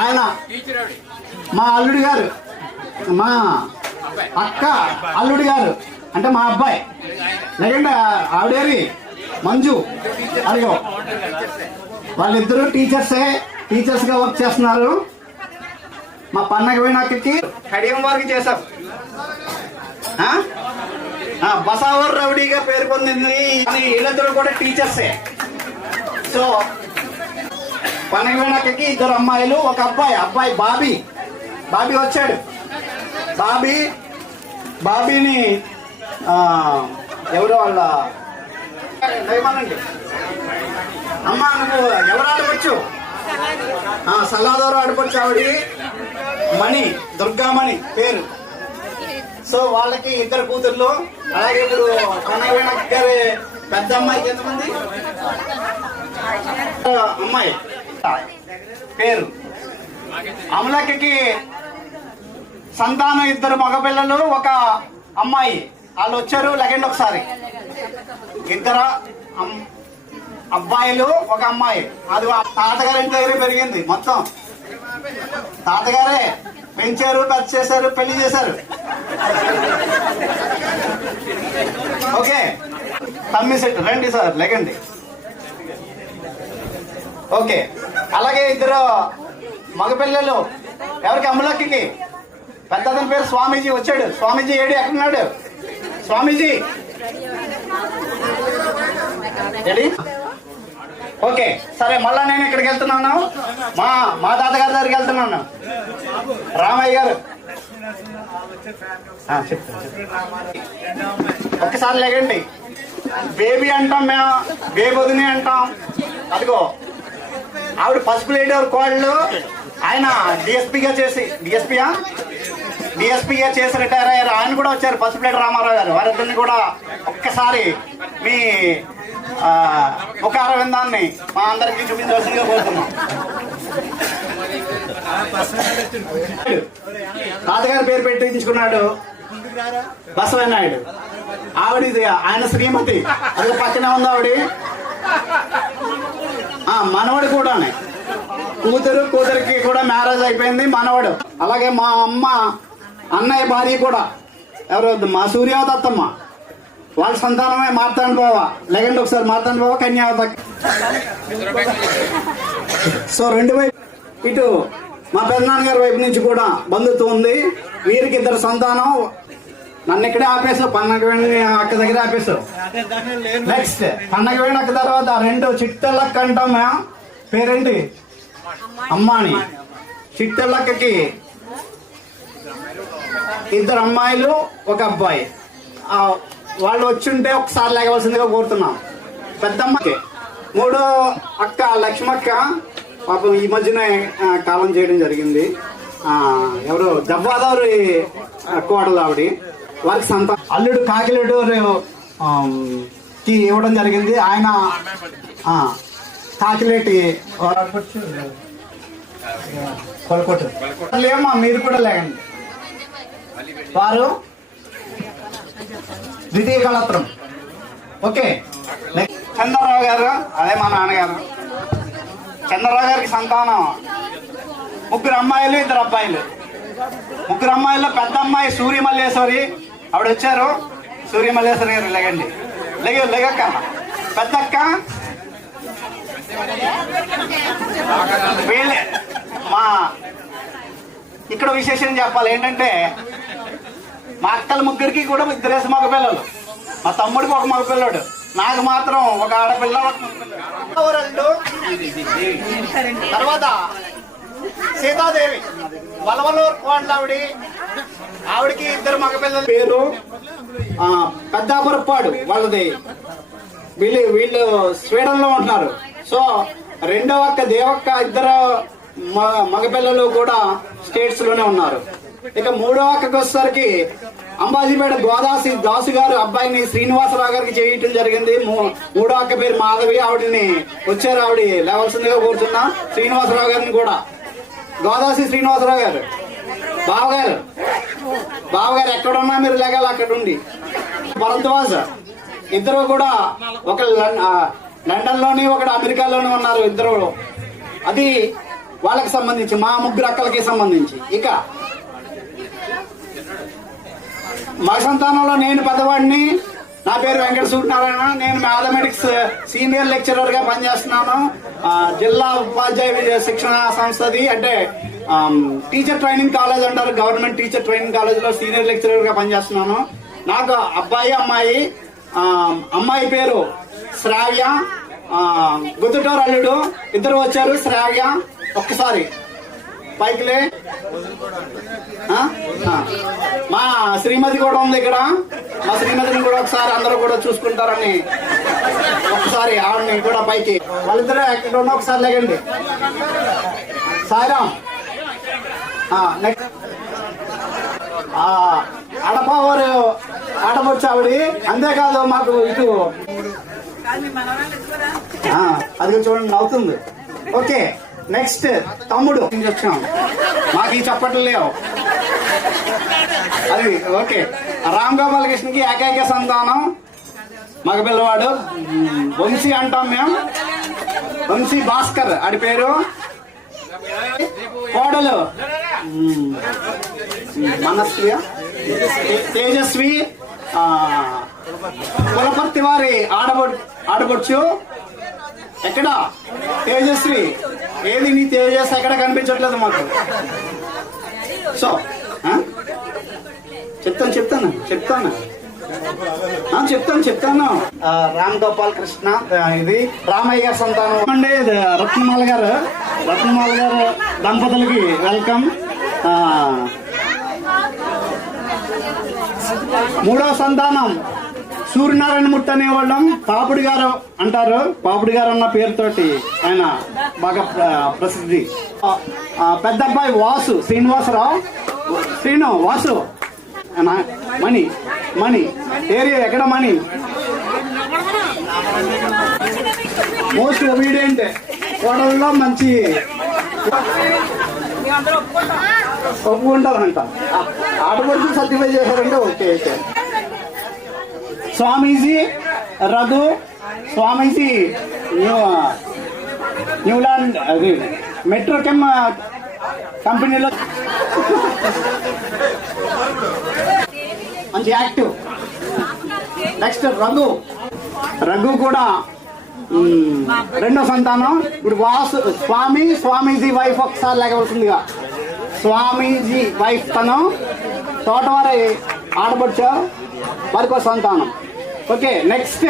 ఆయన మా అల్లుడి గారు, మా అక్క అల్లుడి గారు, అంటే మా అబ్బాయి లేకండి. ఆవిడేరి మంజు. అదిగో వాళ్ళిద్దరూ టీచర్స్ గా వర్క్ చేస్తున్నారు. మా పన్నగవేణి అక్కకి కడియం వారికి చేశాం. బసావర్ రౌడీగా పేరు పొందింది. వీళ్ళిద్దరూ కూడా టీచర్సే. సో పన్నగవేణి అక్కకి 2 అమ్మాయిలు, ఒక అబ్బాయి బాబీ వచ్చాడు. బాబీని ఎవరు వాళ్ళ అమ్మ నువ్వు ఎవరు ఆడవచ్చు? సల్లాదోరు ఆడవచ్చు. ఆవిడ దుర్గామణి పేరు. సో వాళ్ళకి 2 కూతుర్లు. అలాగే ఇప్పుడు పన్నగవేణి అక్క గారి పెద్ద అమ్మాయికి ఎంతమంది? అమ్మాయి పేరు అమలక్కకి సంతానం 2 మగపిల్లలు, ఒక అమ్మాయి. వాళ్ళు వచ్చారు లేకండి ఒకసారి. 2 అబ్బాయిలు, ఒక అమ్మాయి. అది తాతగారి ఇంటి దగ్గర పెరిగింది మొత్తం. తాతగారే పెంచారు, పెద్ద చేశారు, పెళ్లి చేశారు. ఓకే, తమ్మి సెట్ రండి సార్, లేకండి. ఓకే, అలాగే ఇద్దరు మగపిల్లలు. ఎవరికి? అమలక్కకి. పెద్ద అతని పేరు స్వామీజీ వచ్చాడు. స్వామీజీ ఏడు ఎక్కడున్నాడు? స్వామీజీ ఏడి? ఓకే సరే, మళ్ళా నేను ఇక్కడికి వెళ్తున్నాను, మా తాతగారి దగ్గరికి వెళ్తున్నాను. రామయ్య గారు చెప్తాను. ఒక్కసారి లేకండి. బేబీ అంటాం మేము, బేబీ వదిని అంటాం. అదిగో ఆవిడ పసుపు లేడర్ కోళ్ళు. ఆయన డిఎస్పీగా చేసి రిటైర్ అయ్యారు. ఆయన కూడా వచ్చారు, పసుపులేటి రామారావు గారు. వారిద్దరిని కూడా ఒక్కసారి మీ ముఖ అరవిందాన్ని మా అందరికీ చూపించవలసిందిగా కోరుతున్నాం. తాతగారి పేరు పెట్టించుకున్నాడు బసవయ్య నాయుడు. ఆవిడ ఆయన శ్రీమతి, అది పక్కనే ఉంది ఆవిడ. మనవడు కూడానే, కూతురికి కూడా మ్యారేజ్ అయిపోయింది, మనవడు. అలాగే మా అమ్మ అన్నయ్య భార్య కూడా, ఎవరు? మా సూర్యావతత్తమ్మ, వాళ్ళ సంతానమే మార్తాండ బావ. లేకండి ఒకసారి, మార్తాండ బావ కన్యావత. సో రెండు వైపు, ఇటు మా పెద్దనాన్నగారి వైపు నుంచి కూడా బంధుత్వం ఉంది. వీరికి ఇద్దరు సంతానం. నన్ను ఇక్కడే ఆపేసావు, పన్నగవేణి అక్క దగ్గర ఆపేసావు. నెక్స్ట్ పన్నగవేణి అక్క తర్వాత రెండు చిట్టెళ్ళక్క అంటాం మేము. పేరేంటి? అమ్మాని. చిట్టెళ్ళక్కకి ఇద్దరు అమ్మాయిలు, ఒక అబ్బాయి. వాళ్ళు వచ్చుంటే ఒకసారి లేకవలసిందిగా కోరుతున్నాం. పెద్దమ్మకి మూడో అక్క లక్ష్మక్క, పాపం ఈ మధ్యనే కాలం చేయడం జరిగింది. ఎవరు? జవ్వాదవరి కోడలు ఆవిడ. వారికి అల్లుడు కాకిలేడు కి ఇవ్వడం జరిగింది. ఆయన కాకిలేటి కొలకొట్టు. లేమ్మా, మీరు కూడా లేకండి. వారు ద్వితీయ కళత్రం. ఓకే, చంద్రరావు గారు, అదే మా నాన్నగారు. చంద్రరావు గారికి సంతానం ముగ్గురు అమ్మాయిలు, ఇద్దరు అబ్బాయిలు. ముగ్గురు అమ్మాయిల్లో పెద్ద అమ్మాయి సూర్యమల్లేశ్వరి, ఆవిడ వచ్చారు. సూర్యమల్లేశ్వరి గారు లేకండి, లేగక్క. పెద్దక్క వీళ్ళే. మా ఇక్కడ విశేషం చెప్పాలి ఏంటంటే, మా అక్కల ముగ్గురికి కూడా ఇద్దరేసి మగ పిల్లలు. మా తమ్ముడికి ఒక మగ పిల్లడు, నాకు మాత్రం ఒక ఆడపిల్ల. తర్వాత సీతాదేవి వలవలూరు కోండ్లావిడి, ఆవిడికి ఇద్దరు మగపిల్లల పేరు. పెద్దాపురపాడు వాళ్ళది. వీళ్ళు స్వీడన్ లో ఉంటున్నారు. సో రెండో అక్క దేవక్క ఇద్దరు మగపిల్లలు కూడా స్టేట్స్ లోనే ఉన్నారు. ఇక మూడో అక్కకి వచ్చేసరికి అంబాజీపేట గోదాసి దాసు గారు అబ్బాయిని శ్రీనివాసరావు గారికి చేయటం జరిగింది. మూడో అక్క పేరు మాధవి, ఆవిడని వచ్చారు, ఆవిడ లేవలసిందిగా కోరుతున్నా. శ్రీనివాసరావు గారిని కూడా, గోదాసి శ్రీనివాసరావు గారు బావగారు ఎక్కడున్నా మీరు లేగాలి, అక్కడ ఉండి. భరద్వాజ్ ఇద్దరు కూడా, ఒక లండన్ లోని ఒకటి అమెరికాలోనే ఉన్నారు ఇద్దరు. అది వాళ్ళకి సంబంధించి, మా ముగ్గురు అక్కలకి సంబంధించి. ఇక మా సంతానంలో నేను పెద్దవాడిని. నా పేరు వెంకట సూర్యనారాయణ. నేను మ్యాథమెటిక్స్ సీనియర్ లెక్చరర్ గా పనిచేస్తున్నాను. జిల్లా ఉపాధ్యాయ శిక్షణ సంస్థది, అంటే టీచర్ ట్రైనింగ్ కాలేజ్ అంటారు, గవర్నమెంట్ టీచర్ ట్రైనింగ్ కాలేజ్ లో సీనియర్ లెక్చరర్ గా పనిచేస్తున్నాను. నాకు అబ్బాయి, అమ్మాయి. అమ్మాయి పేరు శ్రావ్య, గుద్దుటూరు అల్లుడు ఇద్దరు వచ్చారు. శ్రావ్య ఒక్కసారి పైకిలే. మా శ్రీమతి కూడా ఉంది ఇక్కడ. మా శ్రీమతిని కూడా ఒకసారి అందరూ కూడా చూసుకుంటారని ఒకసారి ఆవిడని కూడా పైకి. వాళ్ళిద్దరూ ఎక్కడ ఉన్నా ఒకసారి లేకండి. సాయిరామ్. నెక్స్ట్ అడపవారు ఆడపొచ్చు ఆవిడ. అంతేకాదు మాకు ఇటు అది చూడండి నవ్వుతుంది. ఓకే, నెక్స్ట్ తమ్ముడు వచ్చాం. మాకు ఈ చప్పట్లు లేవు. అది ఓకే. రామ్ గోపాల్ కృష్ణకి ఏకైక సంతానం, మగ పిల్లవాడు. వంశీ అంటాం మేము. వంశీ భాస్కర్ ఆడి పేరు. కోడలు మనస్వి తేజస్వి కులపర్తి వారి ఆడబొచ్చు ఎక్కడ తేజస్వి ఏది నీ తేజస్ ఎక్కడ కనిపించట్లేదు మాకు. సో చెప్తాను రామ్ గోపాల్ కృష్ణ ఇది రామయ్య గారి సంతానం అండి. రత్నమాల గారు దంపతులకి వెల్కమ్. మూడవ సంతానం సూర్యనారాయణ మూర్తి అనేవాళ్ళం. పాపుడి గారు అంటారు. పాపుడి గారు అన్న పేరుతోటి ఆయన బాగా ప్రసిద్ధి. పెద్ద అబ్బాయి వాసు శ్రీనివాసరావు వాసు మణి ఏరియా ఎక్కడ మణి మోస్ట్ ఒబీడియంట్ కోడల్లో మంచి ఒప్పుకుంటారంట. ఆడపడుతూ సర్టిఫై చేశారంటే ఓకే. స్వామీజీ రఘు స్వామీజీ న్యూలాండ్ అది మెట్రోకెమ్ కంపెనీలో మంచి యాక్టివ్. నెక్స్ట్ రఘు కూడా రెండో సంతానం. ఇప్పుడు స్వామీజీ వైఫ్ ఒకసారి లేకపోతుందిగా. స్వామీజీ వైఫ్ తను తోటవారి ఆడపడుచు వారికి సంతానం. ఓకే నెక్స్ట్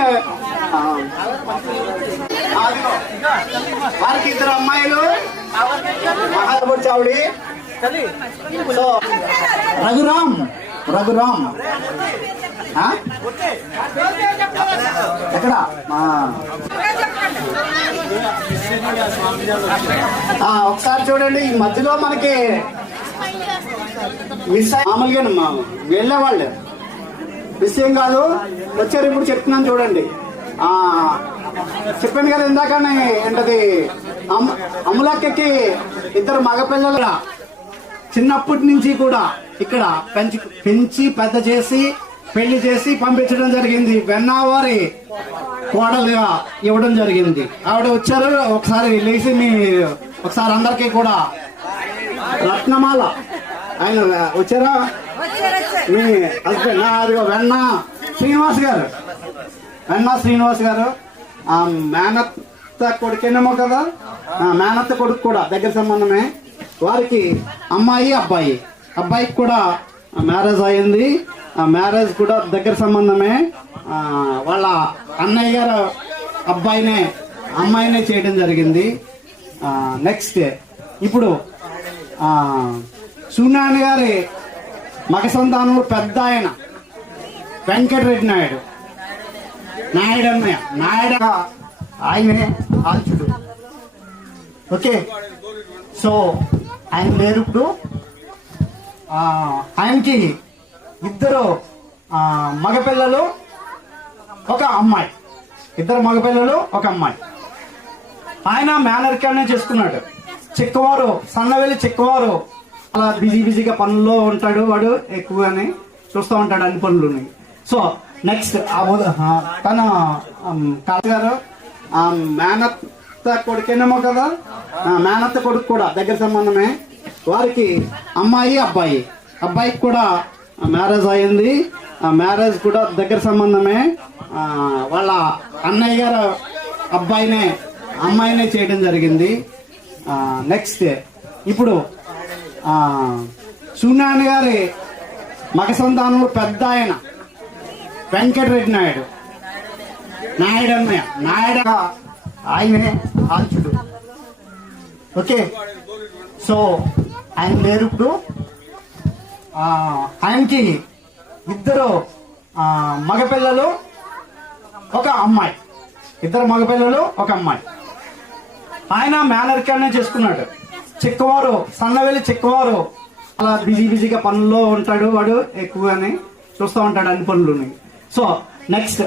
వారికి ఇద్దరు అమ్మాయిలు ఆడపడుచు ఆవిడ. సో రఘురామ్ ఎక్కడ ఒకసారి చూడండి. ఈ మధ్యలో మనకి మామూలుగా వెళ్ళేవాళ్ళు విషయం కాదు, వచ్చారు. ఇప్పుడు చెప్తున్నాను చూడండి. చెప్పాను కదా ఇందాకనే ఏంటది అమలక్కకి ఇద్దరు మగపిల్లలు చిన్నప్పటి నుంచి కూడా ఇక్కడ పెంచి పెద్ద చేసి పెళ్లి చేసి పంపించడం జరిగింది. వెన్నావారి కోడలుగా ఇవ్వడం జరిగింది. ఆవిడ వచ్చారు. ఒకసారి లేచి ఒకసారి అందరికీ కూడా రత్నమాల ఆయన వచ్చారా మీ హస్బెండ్ వెన్నా శ్రీనివాస్ గారు మేనత్త కొడుకేనేమో కదా. మేనత్త కొడుకు కూడా దగ్గర సంబంధమే. వారికి అమ్మాయి అబ్బాయికి కూడా మ్యారేజ్ అయింది. మ్యారేజ్ కూడా దగ్గర సంబంధమే. వాళ్ళ అన్నయ్య గారు అమ్మాయినే చేయడం జరిగింది. నెక్స్ట్ ఇప్పుడు సూర్యనారాయణ గారి మగ సంతానంలో పెద్ద ఆయన వెంకటరెడ్డి నాయుడు ఆయనే ఆల్చుడు. ఓకే సో ఆయన లేరు ఇప్పుడు. ఆయనకి ఇద్దరు మగపిల్లలు ఒక అమ్మాయి. ఆయన మేనరికానే చేసుకున్నాడు. చిక్కవారు సన్నవెల్లి చిక్కవారు అలా బిజీగా పనుల్లో ఉంటాడు. వాడు ఎక్కువగానే చూస్తూ ఉంటాడు అన్ని పనులు. సో నెక్స్ట్ తన కాళ గారు మేనత్త కొడుకేనేమో కదా. మేనత్త కొడుకు కూడా దగ్గర సంబంధమే. వారికి అమ్మాయి అబ్బాయికి కూడా మ్యారేజ్ అయింది. మ్యారేజ్ కూడా దగ్గర సంబంధమే. వాళ్ళ అన్నయ్య గారు అమ్మాయినే చేయడం జరిగింది. నెక్స్ట్ ఇప్పుడు సూర్యనారాయణ గారి మగ సంతానంలో పెద్ద ఆయన వెంకటరెడ్డి నాయుడు ఆయనే ఆల్చుడు. ఓకే సో ఆయన లేరు ఇప్పుడు. ఆయనకి ఇద్దరు మగపిల్లలు ఒక అమ్మాయి. ఆయన మేనరికానే చేసుకున్నాడు. చిక్కవారు సన్నవెల్లి చిక్కవారు అలా బిజీగా పనుల్లో ఉంటాడు. వాడు ఎక్కువగానే చూస్తూ ఉంటాడు అన్ని పనులు. సో నెక్స్ట్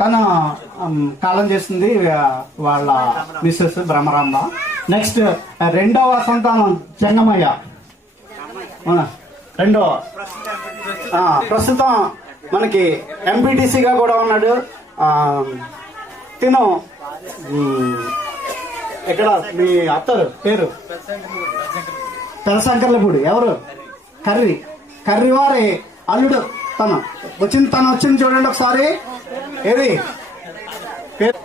తన కాలం చేస్తుంది వాళ్ళ మిస్సెస్ బ్రహ్మరాంబ. నెక్స్ట్ రెండవ సంతానం చెన్నమయ్య. ప్రస్తుతం మనకి ఎంపీటీసీగా కూడా ఉన్నాడు. తిను ఇక్కడ మీ అత్తరు పేరు పెదశంకర్లపూడి ఎవరు కర్రి వారి అల్లుడు తను వచ్చింది చూడండి ఒకసారి. ఏది పేరు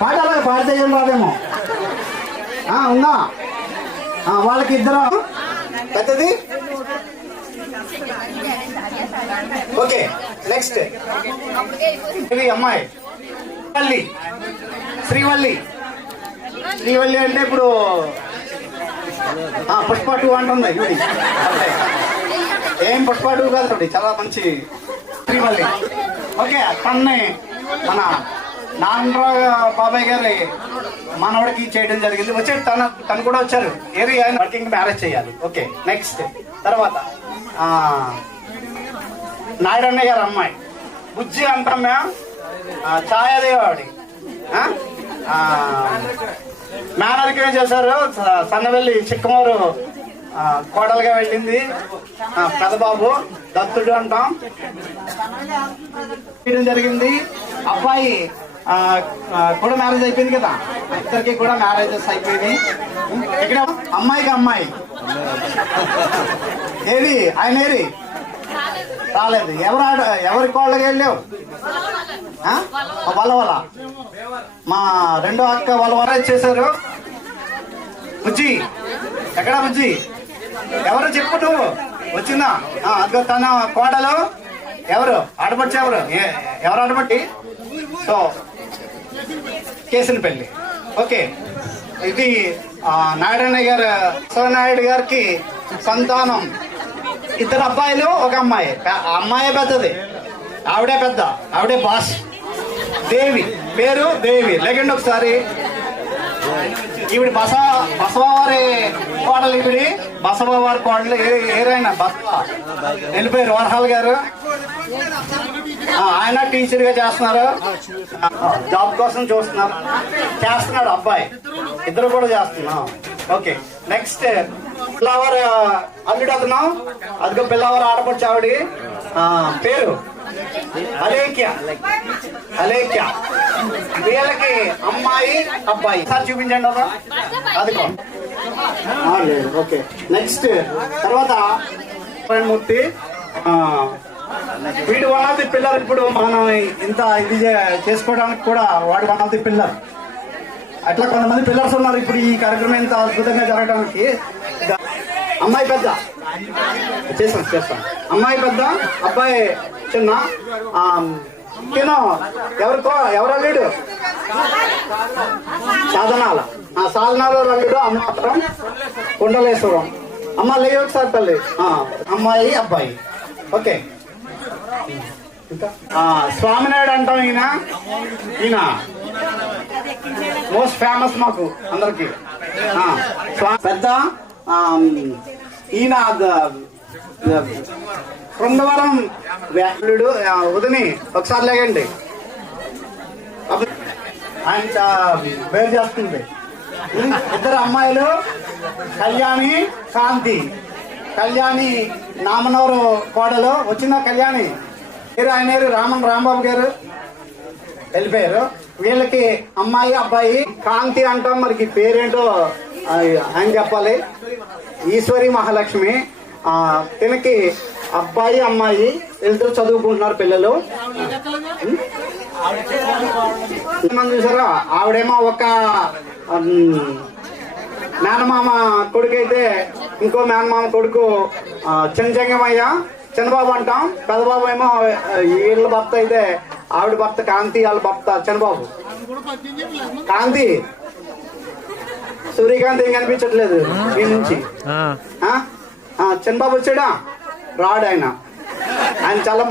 పాట అలాగే పాడితే ఏం రాదేమో ఉందా? వాళ్ళకి ఇద్దరు పెద్దది. ఓకే నెక్స్ట్ ఇది అమ్మాయి శ్రీవల్లి అంటే ఇప్పుడు పుష్ప 2 అంటుంది. ఏం పుష్ప 2 కాదు, చాలా మంచి శ్రీవల్లి. ఓకే తన్ని మన నారాయణరావు బాబాయ్ గారి మనవడికి చేయడం జరిగింది. వచ్చాడు తను కూడా వచ్చారు. ఏరి ఆయన వర్కింగ్ మ్యారేజ్ చేయాలి. ఓకే నెక్స్ట్ తర్వాత నాయుడన్న గారు అమ్మాయి బుజ్జి అంటాం మేము. ఛాయాదేవాడి మేనరికం చేశారు. సన్నవెల్లి చిక్కమూరు కోడలుగా వెళ్ళింది. పెదబాబు దత్తుడు అంటాం జరిగింది. అబ్బాయి కూడా మ్యారేజ్ అయిపోయింది కదా, ఇద్దరికి కూడా మ్యారేజెస్ అయిపోయింది. ఇక్కడ అమ్మాయికి అమ్మాయి ఏది ఆయన ఏది రాలేదు. ఎవరి కోళ్ళకి వెళ్ళావు? వలవల మా రెండో అక్క వలవర చేశారు. బుజ్జి ఎక్కడ బుజ్జి ఎవరు చెప్పు నువ్వు వచ్చిందా? అదిగో తన కోడలు ఎవరు ఆడపట్టి ఎవరు ఆడపట్టి సో కేసులపల్లి. ఓకే ఇది నాయుడన్న గారు శివనాయుడు గారికి సంతానం ఇద్దరు అబ్బాయిలు ఒక అమ్మాయి. అమ్మాయి పెద్దది, ఆవిడే బాస్. దేవి పేరు దేవి. లేకండి ఒకసారి ఈవిడ బసవారి కోడలు. ఈవిడి బసవారి కోడలు ఏరైనా బసవ వెళ్ళిపోయారు వరహాల్ గారు. ఆయన టీచర్ గా చేస్తున్నారు, జాబ్ కోసం చేస్తున్నాడు అబ్బాయి. ఇద్దరు కూడా చేస్తున్నాం. ఓకే నెక్స్ట్ పిల్లవారు అల్లుడు అతను. అదిగో పిల్లవారు ఆడపడుచు ఆవిడి పేరు అలేఖ్య. వీళ్ళకి అమ్మాయి అబ్బాయి. సార్ చూపించండి అదా అదిగో. ఓకే నెక్స్ట్ తర్వాత మూర్తి వీడు వన్ ఆఫ్ ది పిల్లర్. ఇప్పుడు మనం ఇంత ఇది చేసుకోవడానికి కూడా వాడు వన్ ఆఫ్ ది పిల్లర్. అట్లా కొంతమంది పిల్లర్స్ ఉన్నారు ఇప్పుడు ఈ కార్యక్రమం ఇంత అద్భుతంగా జరగడానికి. అమ్మాయి పెద్ద చేస్తాం. అమ్మాయి పెద్ద, అబ్బాయి చిన్న. ఎవరు అల్లుడు? సాధనాల అల్లుడు అమ్మాత్రం కుండలేశ్వరం. అమ్మ లేవు ఒకసారి తల్లి. అమ్మాయి అబ్బాయి. ఓకే స్వామినాయుడు అంటాం. ఈయన మోస్ట్ ఫేమస్ మాకు అందరికి. పెద్ద ఈయన బృందవరం వ్యాసుడు వదిని ఒకసారి లేకండి. ఆయన పేరు చేస్తుంది. ఇద్దరు అమ్మాయిలు కళ్యాణి కాంతి. కళ్యాణి నామనవరు కోడలు. వచ్చిందా కళ్యాణి? ఆయన రాంబాబు గారు వెళ్ళిపోయారు. వీళ్ళకి అమ్మాయి అబ్బాయి. కాంతి అంటాం, మరికి పేరేంటో ఆయన చెప్పాలి. ఈశ్వరి మహాలక్ష్మి. తినకి అబ్బాయి అమ్మాయి ఇద్దరు చదువుకుంటున్నారు పిల్లలు. చూసారా? ఆవిడేమో ఒక మేనమామ కొడుకు అయితే ఇంకో మేనమామ కొడుకు చెంచంగమయ్య చంద్రబాబు అంటాం. పెద్దబాబు ఏమో వీళ్ళ భర్త అయితే ఆవిడ భర్త కాంతి, వాళ్ళ భర్త చంద్రబాబు. కాంతి సూర్యకాంతి ఏం కనిపించట్లేదు ఈ నుంచి. చంద్రబాబు వచ్చాడా? రాడు ఆయన చాలా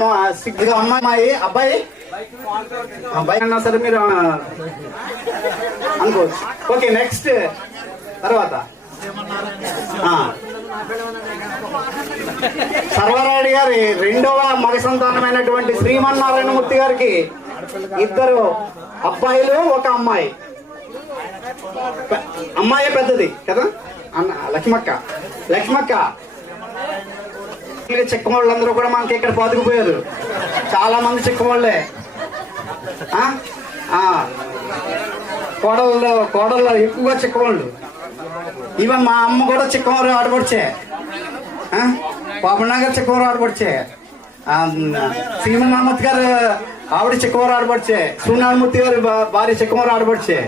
సిగ్గుగా. అమ్మాయి అబ్బాయి అన్నా సరే మీరు అనుకోవచ్చు. ఓకే నెక్స్ట్ తర్వాత సర్వరాయుడు గారి రెండవ మగ సంతానమైనటువంటి శ్రీమన్నారాయణమూర్తి గారికి ఇద్దరు అబ్బాయిలు ఒక అమ్మాయి. అమ్మాయి పెద్దది కదా లక్ష్మక్క. చిక్కమోళ్ళందరూ కూడా మనకి ఇక్కడ బతుకుపోయారు. చాలా మంది చిక్కమోళ్ళే. కోడళ్ళు ఎక్కువగా చిక్కవాళ్ళు. ఈవెన్ మా అమ్మ కూడా చిక్కవారు ఆడపడిచే, పాపన్న గారు చిక్కవారు ఆడపడిచే, శ్రీమన్ మహమ్మద్ గారు ఆవిడ చిక్కవారు ఆడపడిచే, సూనామూర్తి గారు భార్య చిక్కవారు ఆడపడిచే.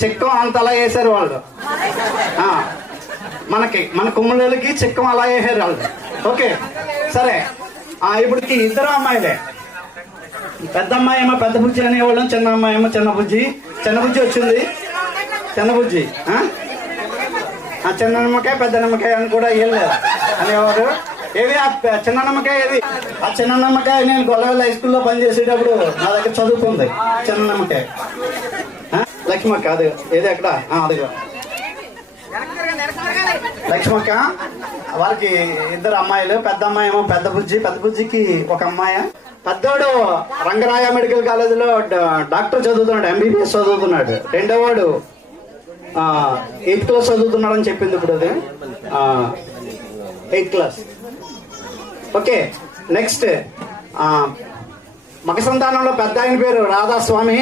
చిక్కం అంత అలా వేసారు వాళ్ళు. మన కుమ్మలకి చిక్కం అలా వేసారు వాళ్ళు. ఓకే సరే, ఇప్పటికి ఇద్దరు అమ్మాయిలే. పెద్ద అమ్మాయి ఏమో పెద్ద బుజ్జి అనేవాళ్ళం, చిన్న అమ్మాయి ఏమో చిన్న బుజ్జి. చిన్న బుజ్జి వచ్చింది, చిన్న బుజ్జి. చిన్న నిమ్మకాయ పెద్ద నిమ్మకాయ అని కూడా ఏం లేదు అనేవారు. ఏది ఆ చిన్న నిమ్మకాయ, ఏది ఆ చిన్న నిమ్మకాయ? నేను గొల్లవల్లి హై స్కూల్లో పనిచేసేటప్పుడు నా దగ్గర చదువుకుంది చిన్న నిమ్మకాయ. లక్ష్మక్క అది ఏది అక్కడ, అదిగో లక్ష్మక్క. వాళ్ళకి ఇద్దరు అమ్మాయిలు. పెద్ద అమ్మాయి ఏమో పెద్ద బుజ్జి, పెద్ద బుజ్జికి ఒక అమ్మాయి. పెద్దవాడు రంగరాయ మెడికల్ కాలేజీలో డాక్టర్ చదువుతున్నాడు, ఎంబీబీఎస్ చదువుతున్నాడు. రెండోవాడు 8th క్లాస్ చదువుతున్నాడు అని చెప్పింది ఇప్పుడు. అది 8th క్లాస్. ఓకే నెక్స్ట్, మగ సంతానంలో పెద్ద ఆయన పేరు రాధాస్వామి,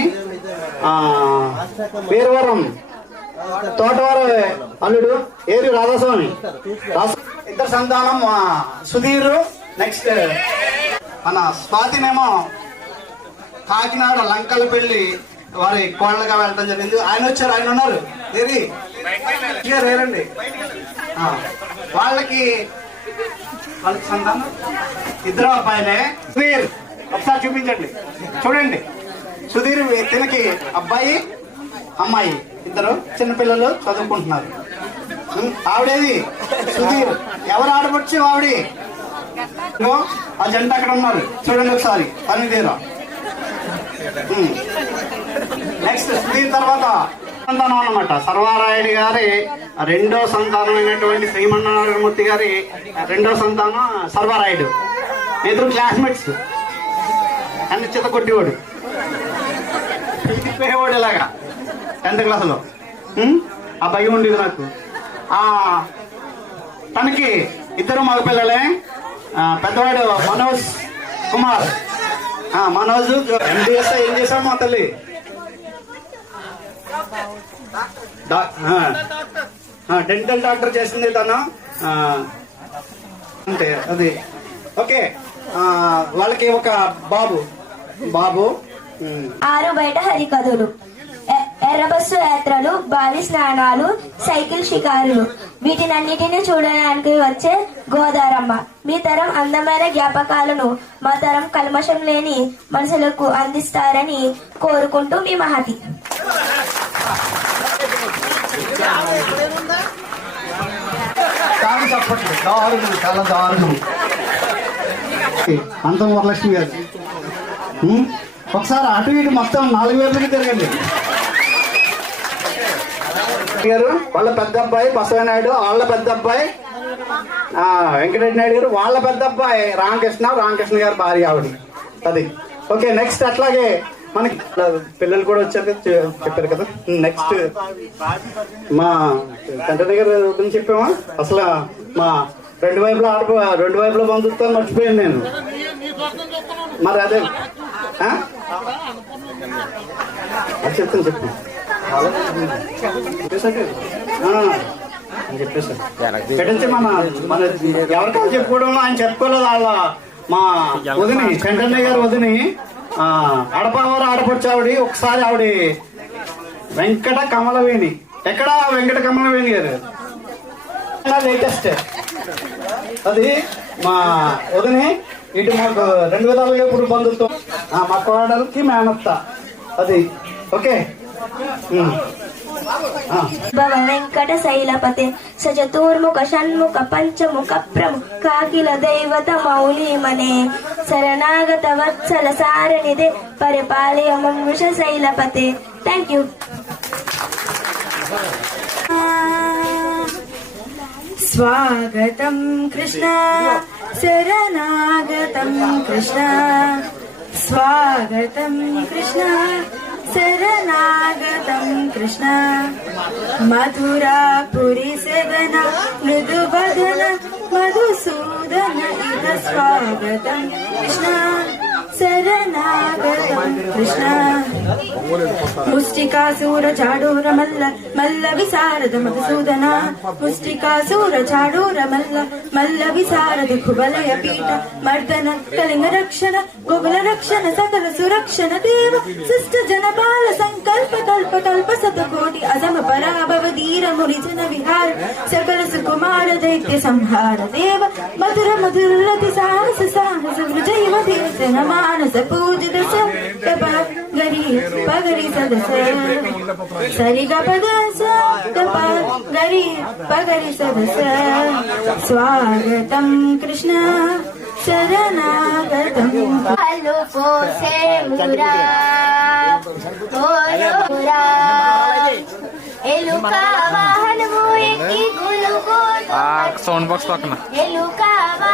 పేరువరం తోటవారి అల్లుడు ఏరి రాధాస్వామి. ఇద్దరు సంతానం సుధీర్. నెక్స్ట్ మన స్వాతినేమో కాకినాడ లంకలపల్లి వారి కోళ్ళగా వెళ్ళడం జరిగింది. ఆయన వచ్చారు, ఆయన ఉన్నారు. రేరండి. వాళ్ళకి సంతానం ఇద్దరు అబ్బాయిలే. సుధీర్ ఒకసారి చూపించండి, చూడండి. సుధీర్ తినకి అబ్బాయి అమ్మాయి ఇద్దరు చిన్నపిల్లలు చదువుకుంటున్నారు. ఆవిడేది సుధీర్. ఎవరు ఆడపడుచు ఆవిడ? ఆ జంట అక్కడ ఉన్నారు, చూడండి ఒకసారి. పనితీరా. నెక్స్ట్ సుధీర్ తర్వాత సంతానం అన్నమాట సర్వారాయుడు గారి రెండో సంతానమైనటువంటి శ్రీమన్నారాయణమూర్తి గారి రెండో సంతానం సర్వారాయుడు. ఇద్దరు క్లాస్మేట్స్. అన్ని చిత్త కొట్టివాడు, పోయేవాడు ఇలాగా 10th క్లాసులో. ఆ భయం ఉండేది నాకు. తనకి ఇద్దరు మగపిల్లలే. పెద్దవాడు మనోజ్ కుమార్. మనోజ్ MBS ఏం చేశాడు మా తల్లి? డెంటల్ డాక్టర్ చేసింది తను. అంతే అది. ఓకే వాళ్ళకి ఒక బాబు. 6 బయట హరికథలు, ఎర్రబస్సు యాత్రలు, బావి స్నానాలు, సైకిల్ షికారులు, వీటినన్నిటిని చూడడానికి వచ్చే గోదారమ్మ మీ తరం అందమైన జ్ఞాపకాలను మా తరం కల్మషం లేని మనసులకు అందిస్తారని కోరుకుంటూ మీ మహతి. చాలా దారుణం. అంత వరలక్ష్మి గారు ఒకసారి అటు ఇటు మొత్తం 4 వైపులకి తిరగండి. గారు వాళ్ళ పెద్ద అబ్బాయి బసవనాయుడు, వాళ్ళ పెద్ద అబ్బాయి వెంకటరెడ్డి నాయుడు గారు, వాళ్ళ పెద్ద అబ్బాయి రామకృష్ణ గారు భార్య ఆవిడ. అది ఓకే. నెక్స్ట్ అట్లాగే మనకి పిల్లలు కూడా వచ్చారు చెప్పారు కదా. నెక్స్ట్ మా వెంకటరెడ్డి గారు గురించి చెప్పామా? అసలు మా రెండు వైపుల బంధుత్వం మర్చిపోయాను నేను. మరి అదే చెప్తాను చెప్పేసారు. పెట్టించి మన ఎవరికైనా చెప్పుకోవడం ఆయన చెప్పుకోలేదు. వాళ్ళ మా వదిని వెంకటయ్య గారు వదిని ఆడపావారు ఆడపడిచావిడి. ఒకసారి ఆవిడ వెంకట కమలవేణి. ఎక్కడ వెంకట కమలవేణి గారు లేటెస్ట్. అది మా వదిని. ఇటు మాకు 2 విధాలుగా ఇప్పుడు బంధుత్వం. మా కోడలికి మేనత్త. అది ఓకే. భవ వెంకట శైలపతే సచతుర్ముఖ షణ్ముఖ పంచముఖ ప్రముఖాఖిల దైవత మౌలిమనే శరణాగత వత్సల సారణిదే పరిపాలయ మంగుష శైలపతే. Thank you. స్వాగతం కృష్ణ, శరణాగతం కృష్ణ, స్వాగతం కృష్ణ, శరణాగతం కృష్ణ. మధురాపురి సెవన మృదు బదన మధుసూదన ఇహ స్వాగతం కృష్ణ, శరణాగతం కృష్ణ ముష్టికాసూర చాడూర మల్ల మల్ల విశారద మధుసూదన ముష్టికాసూర చాడూర మల్ల మల్ల విశారద కుబలయ పీఠ మర్దన కళింగ రక్షణ గోగుల రక్షణ సకల సురక్షణ దేవ శిష్ట జనపాల సంకల్ప కల్ప కల్ప శతకోటి అజమ పరాభవ ధీర ముని జన విహార సకల సుకుమార దైత్య సంహార దేవ మధుర మధురతి సాహస సాహస వృజైవ తీర్థన మానస పూజిత సప్తప గరి పగరి సదస సరిగ పద సప్తప గరి పగరి సదస స్వాగతం కృష్ణ శరణాగతం పాలు పోసే మురా ఓరా ఎలుక వాహనము ఎక్కి గులుగు సౌండ్ బాక్స్ పక్కన ఎలుక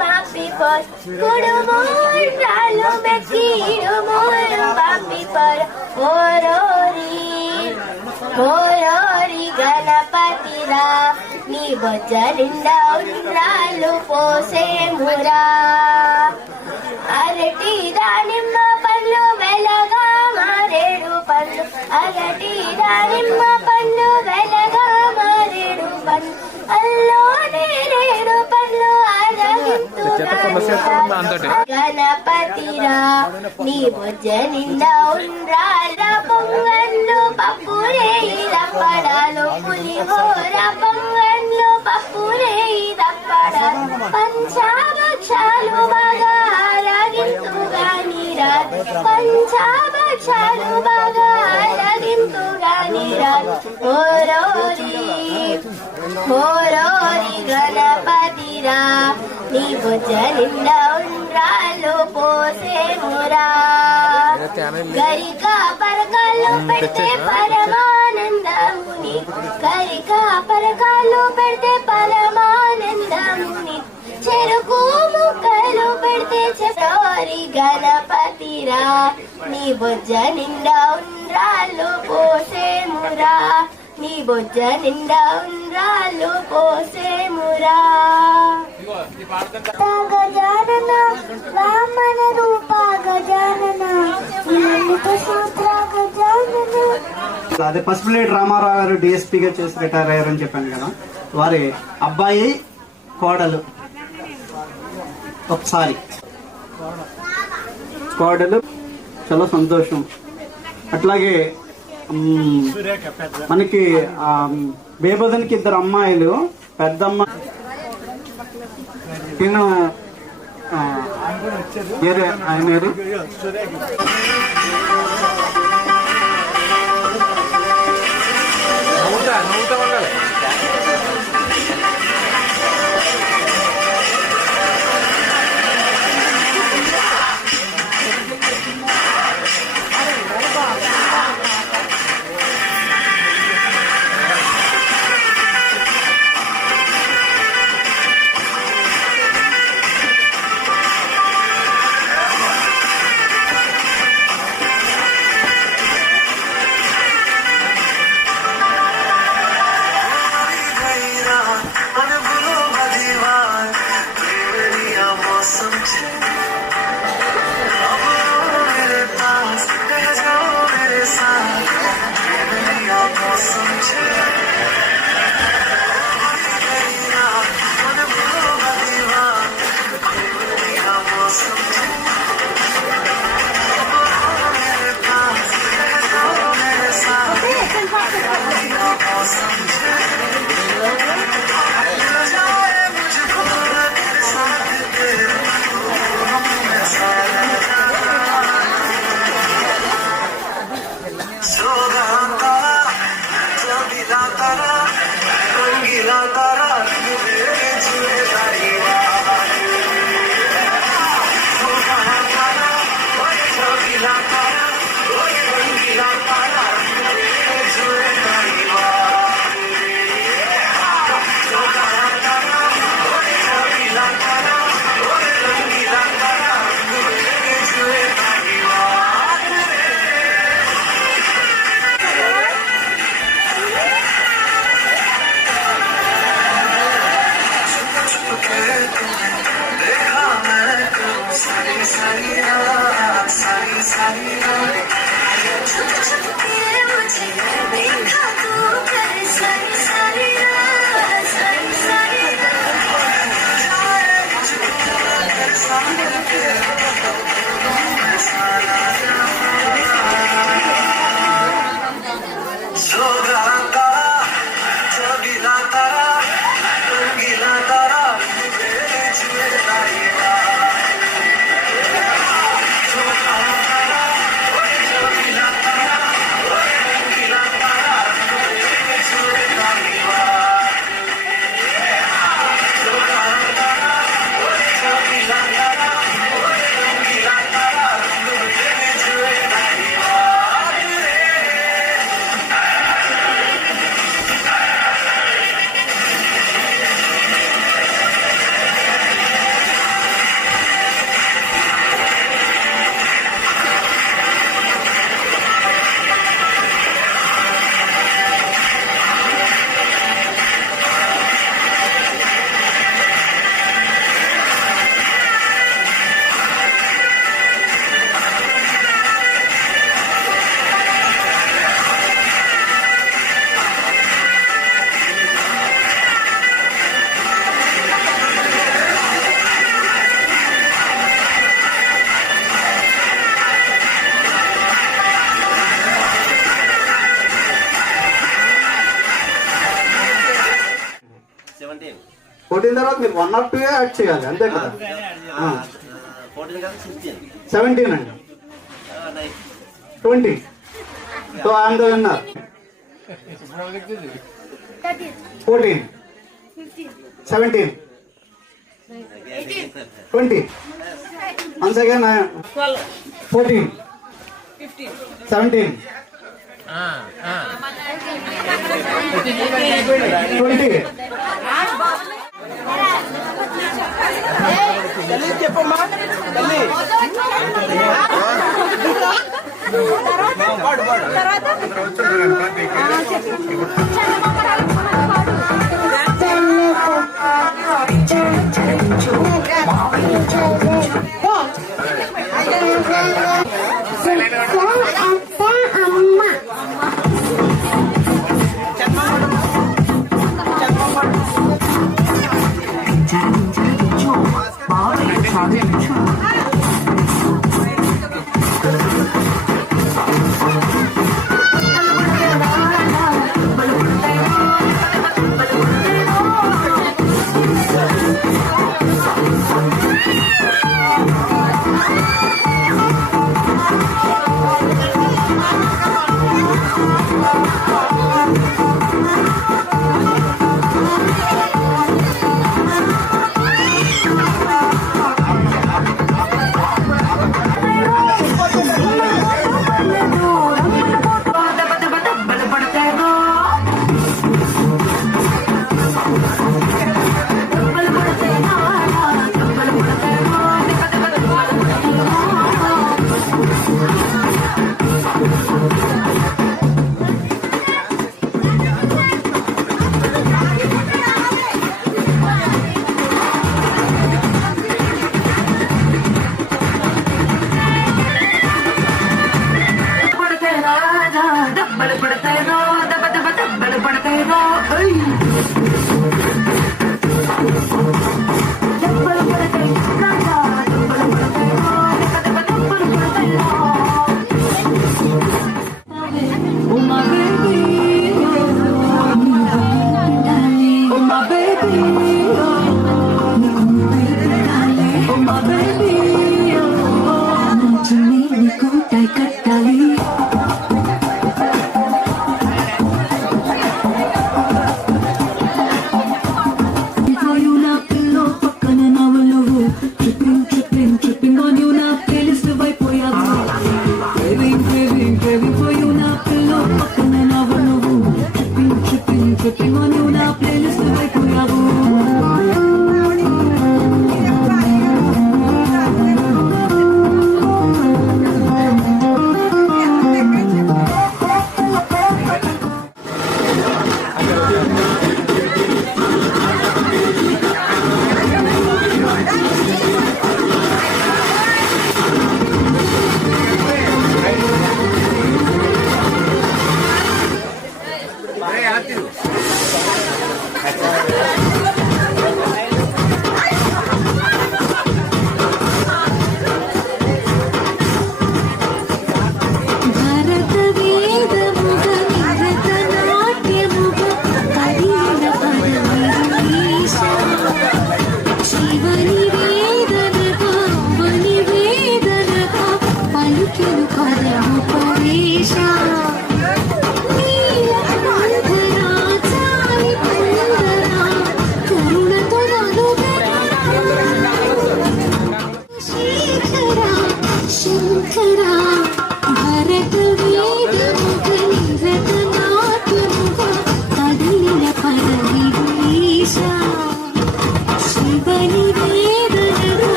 బాపి పర్ కుడుము రాలు మెక్కిడుము బాపి పర్ ఓరోరి గణపతిరా నీ బొజ్జలిండా ఉండ్రాలు పోసే మురా అరటి దానిమ్మ పళ్ళు వెలగా మారేడు పళ్ళు అరటి దానిమ్మ పళ్ళు వెలగా మారేడు పళ్ళు అల్లో నేరేడు పళ్ళు గణపతిరా నీ బొజ్జ నిండా ఉండ్రాల పొంగళ్ళు పప్పురే దప్పడాలు పులిహోర పొంగళ్ళు పప్పురే దప్పడాలు పంచాభక్షాలు బాగా ఆరగింతుగా నీరాదు పంచాభక్షాలు బాగా ఆరగింతుగా నీరాదు ఓరోరి గణపతిరా నీ బొజ్జ నిండా ఉండ్రాలు పోసే మురా గరిక పరకాలు పెడితే పరమానందముని గరిక పరకాలు పెడితే పరమానందముని చెరుకు ముక్కలు పెడితే చెరోరి గణపతిరా నీ బొజ్జ నిండా ఉండ్రాలు పోసే మురా నీ బొజ్జ నిండా ఉండ్రాలు పోసే మురా గజానన వామన రూప గజానన సూత్ర గజానన. అదే పసుపులేటి రామారావు గారు డిఎస్పీగా చేసి రిటైర్ అయ్యారని చెప్పాను కదా, వారి అబ్బాయి కోడలు ఒకసారి కోడలు చాలా సంతోషం. అట్లాగే మనకి బేబదనికి 2 అమ్మాయిలు, పెద్దమ్మ ఆయన 14 తర్వాత మీరు 1 or 2 యాడ్ చేయాలి అంతే కదా. 17 అండి 20. So I'm the winner. 14 17 20. Once again 14 17 20. చెప్పమ్మా తల్లి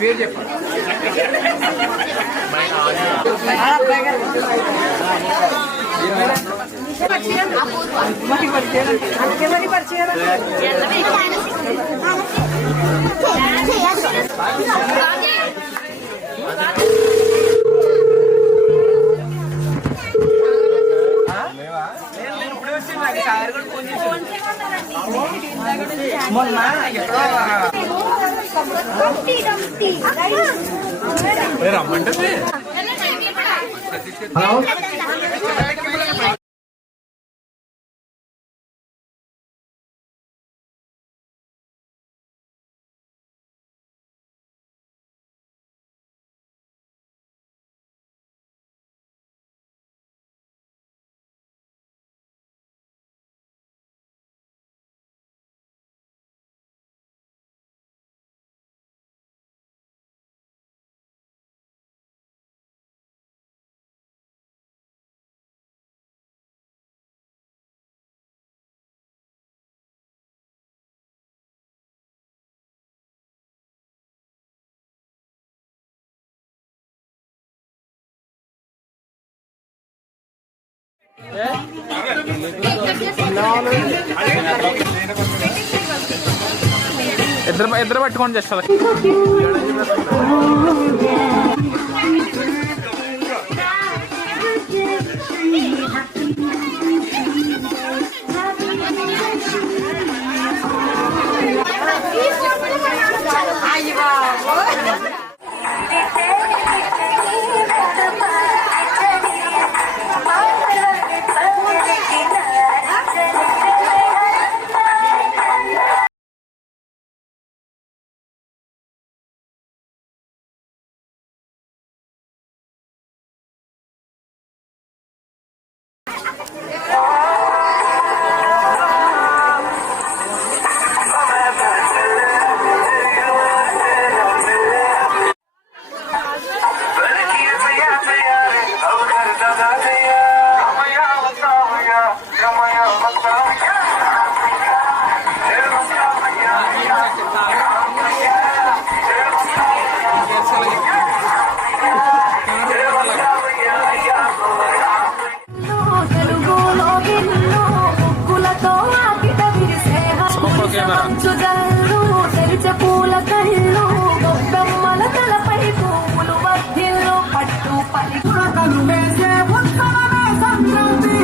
పేరు చెప్పండి. రమ్మంటే హలో ఇద్దరు పట్టుకోండి జస్ట్ అలా. పూల కళ్ళు గొప్పమ్మల తలపై పువ్వులు మధ్యలో పట్టు పలికలు వేసే ఉత్సవమే సంక్రాంతి.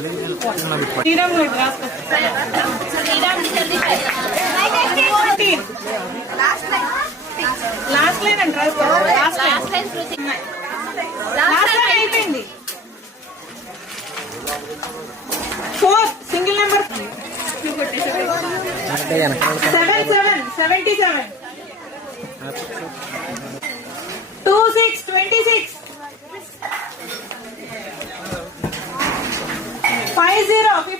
శ్రీరామ్ గారు రాసుకో. లాస్ట్ లైన్ అండి రాసుకో. లాస్ట్ లైన్ అయిపోయింది. 4 సింగిల్ నెంబర్ 77 26 26 50 50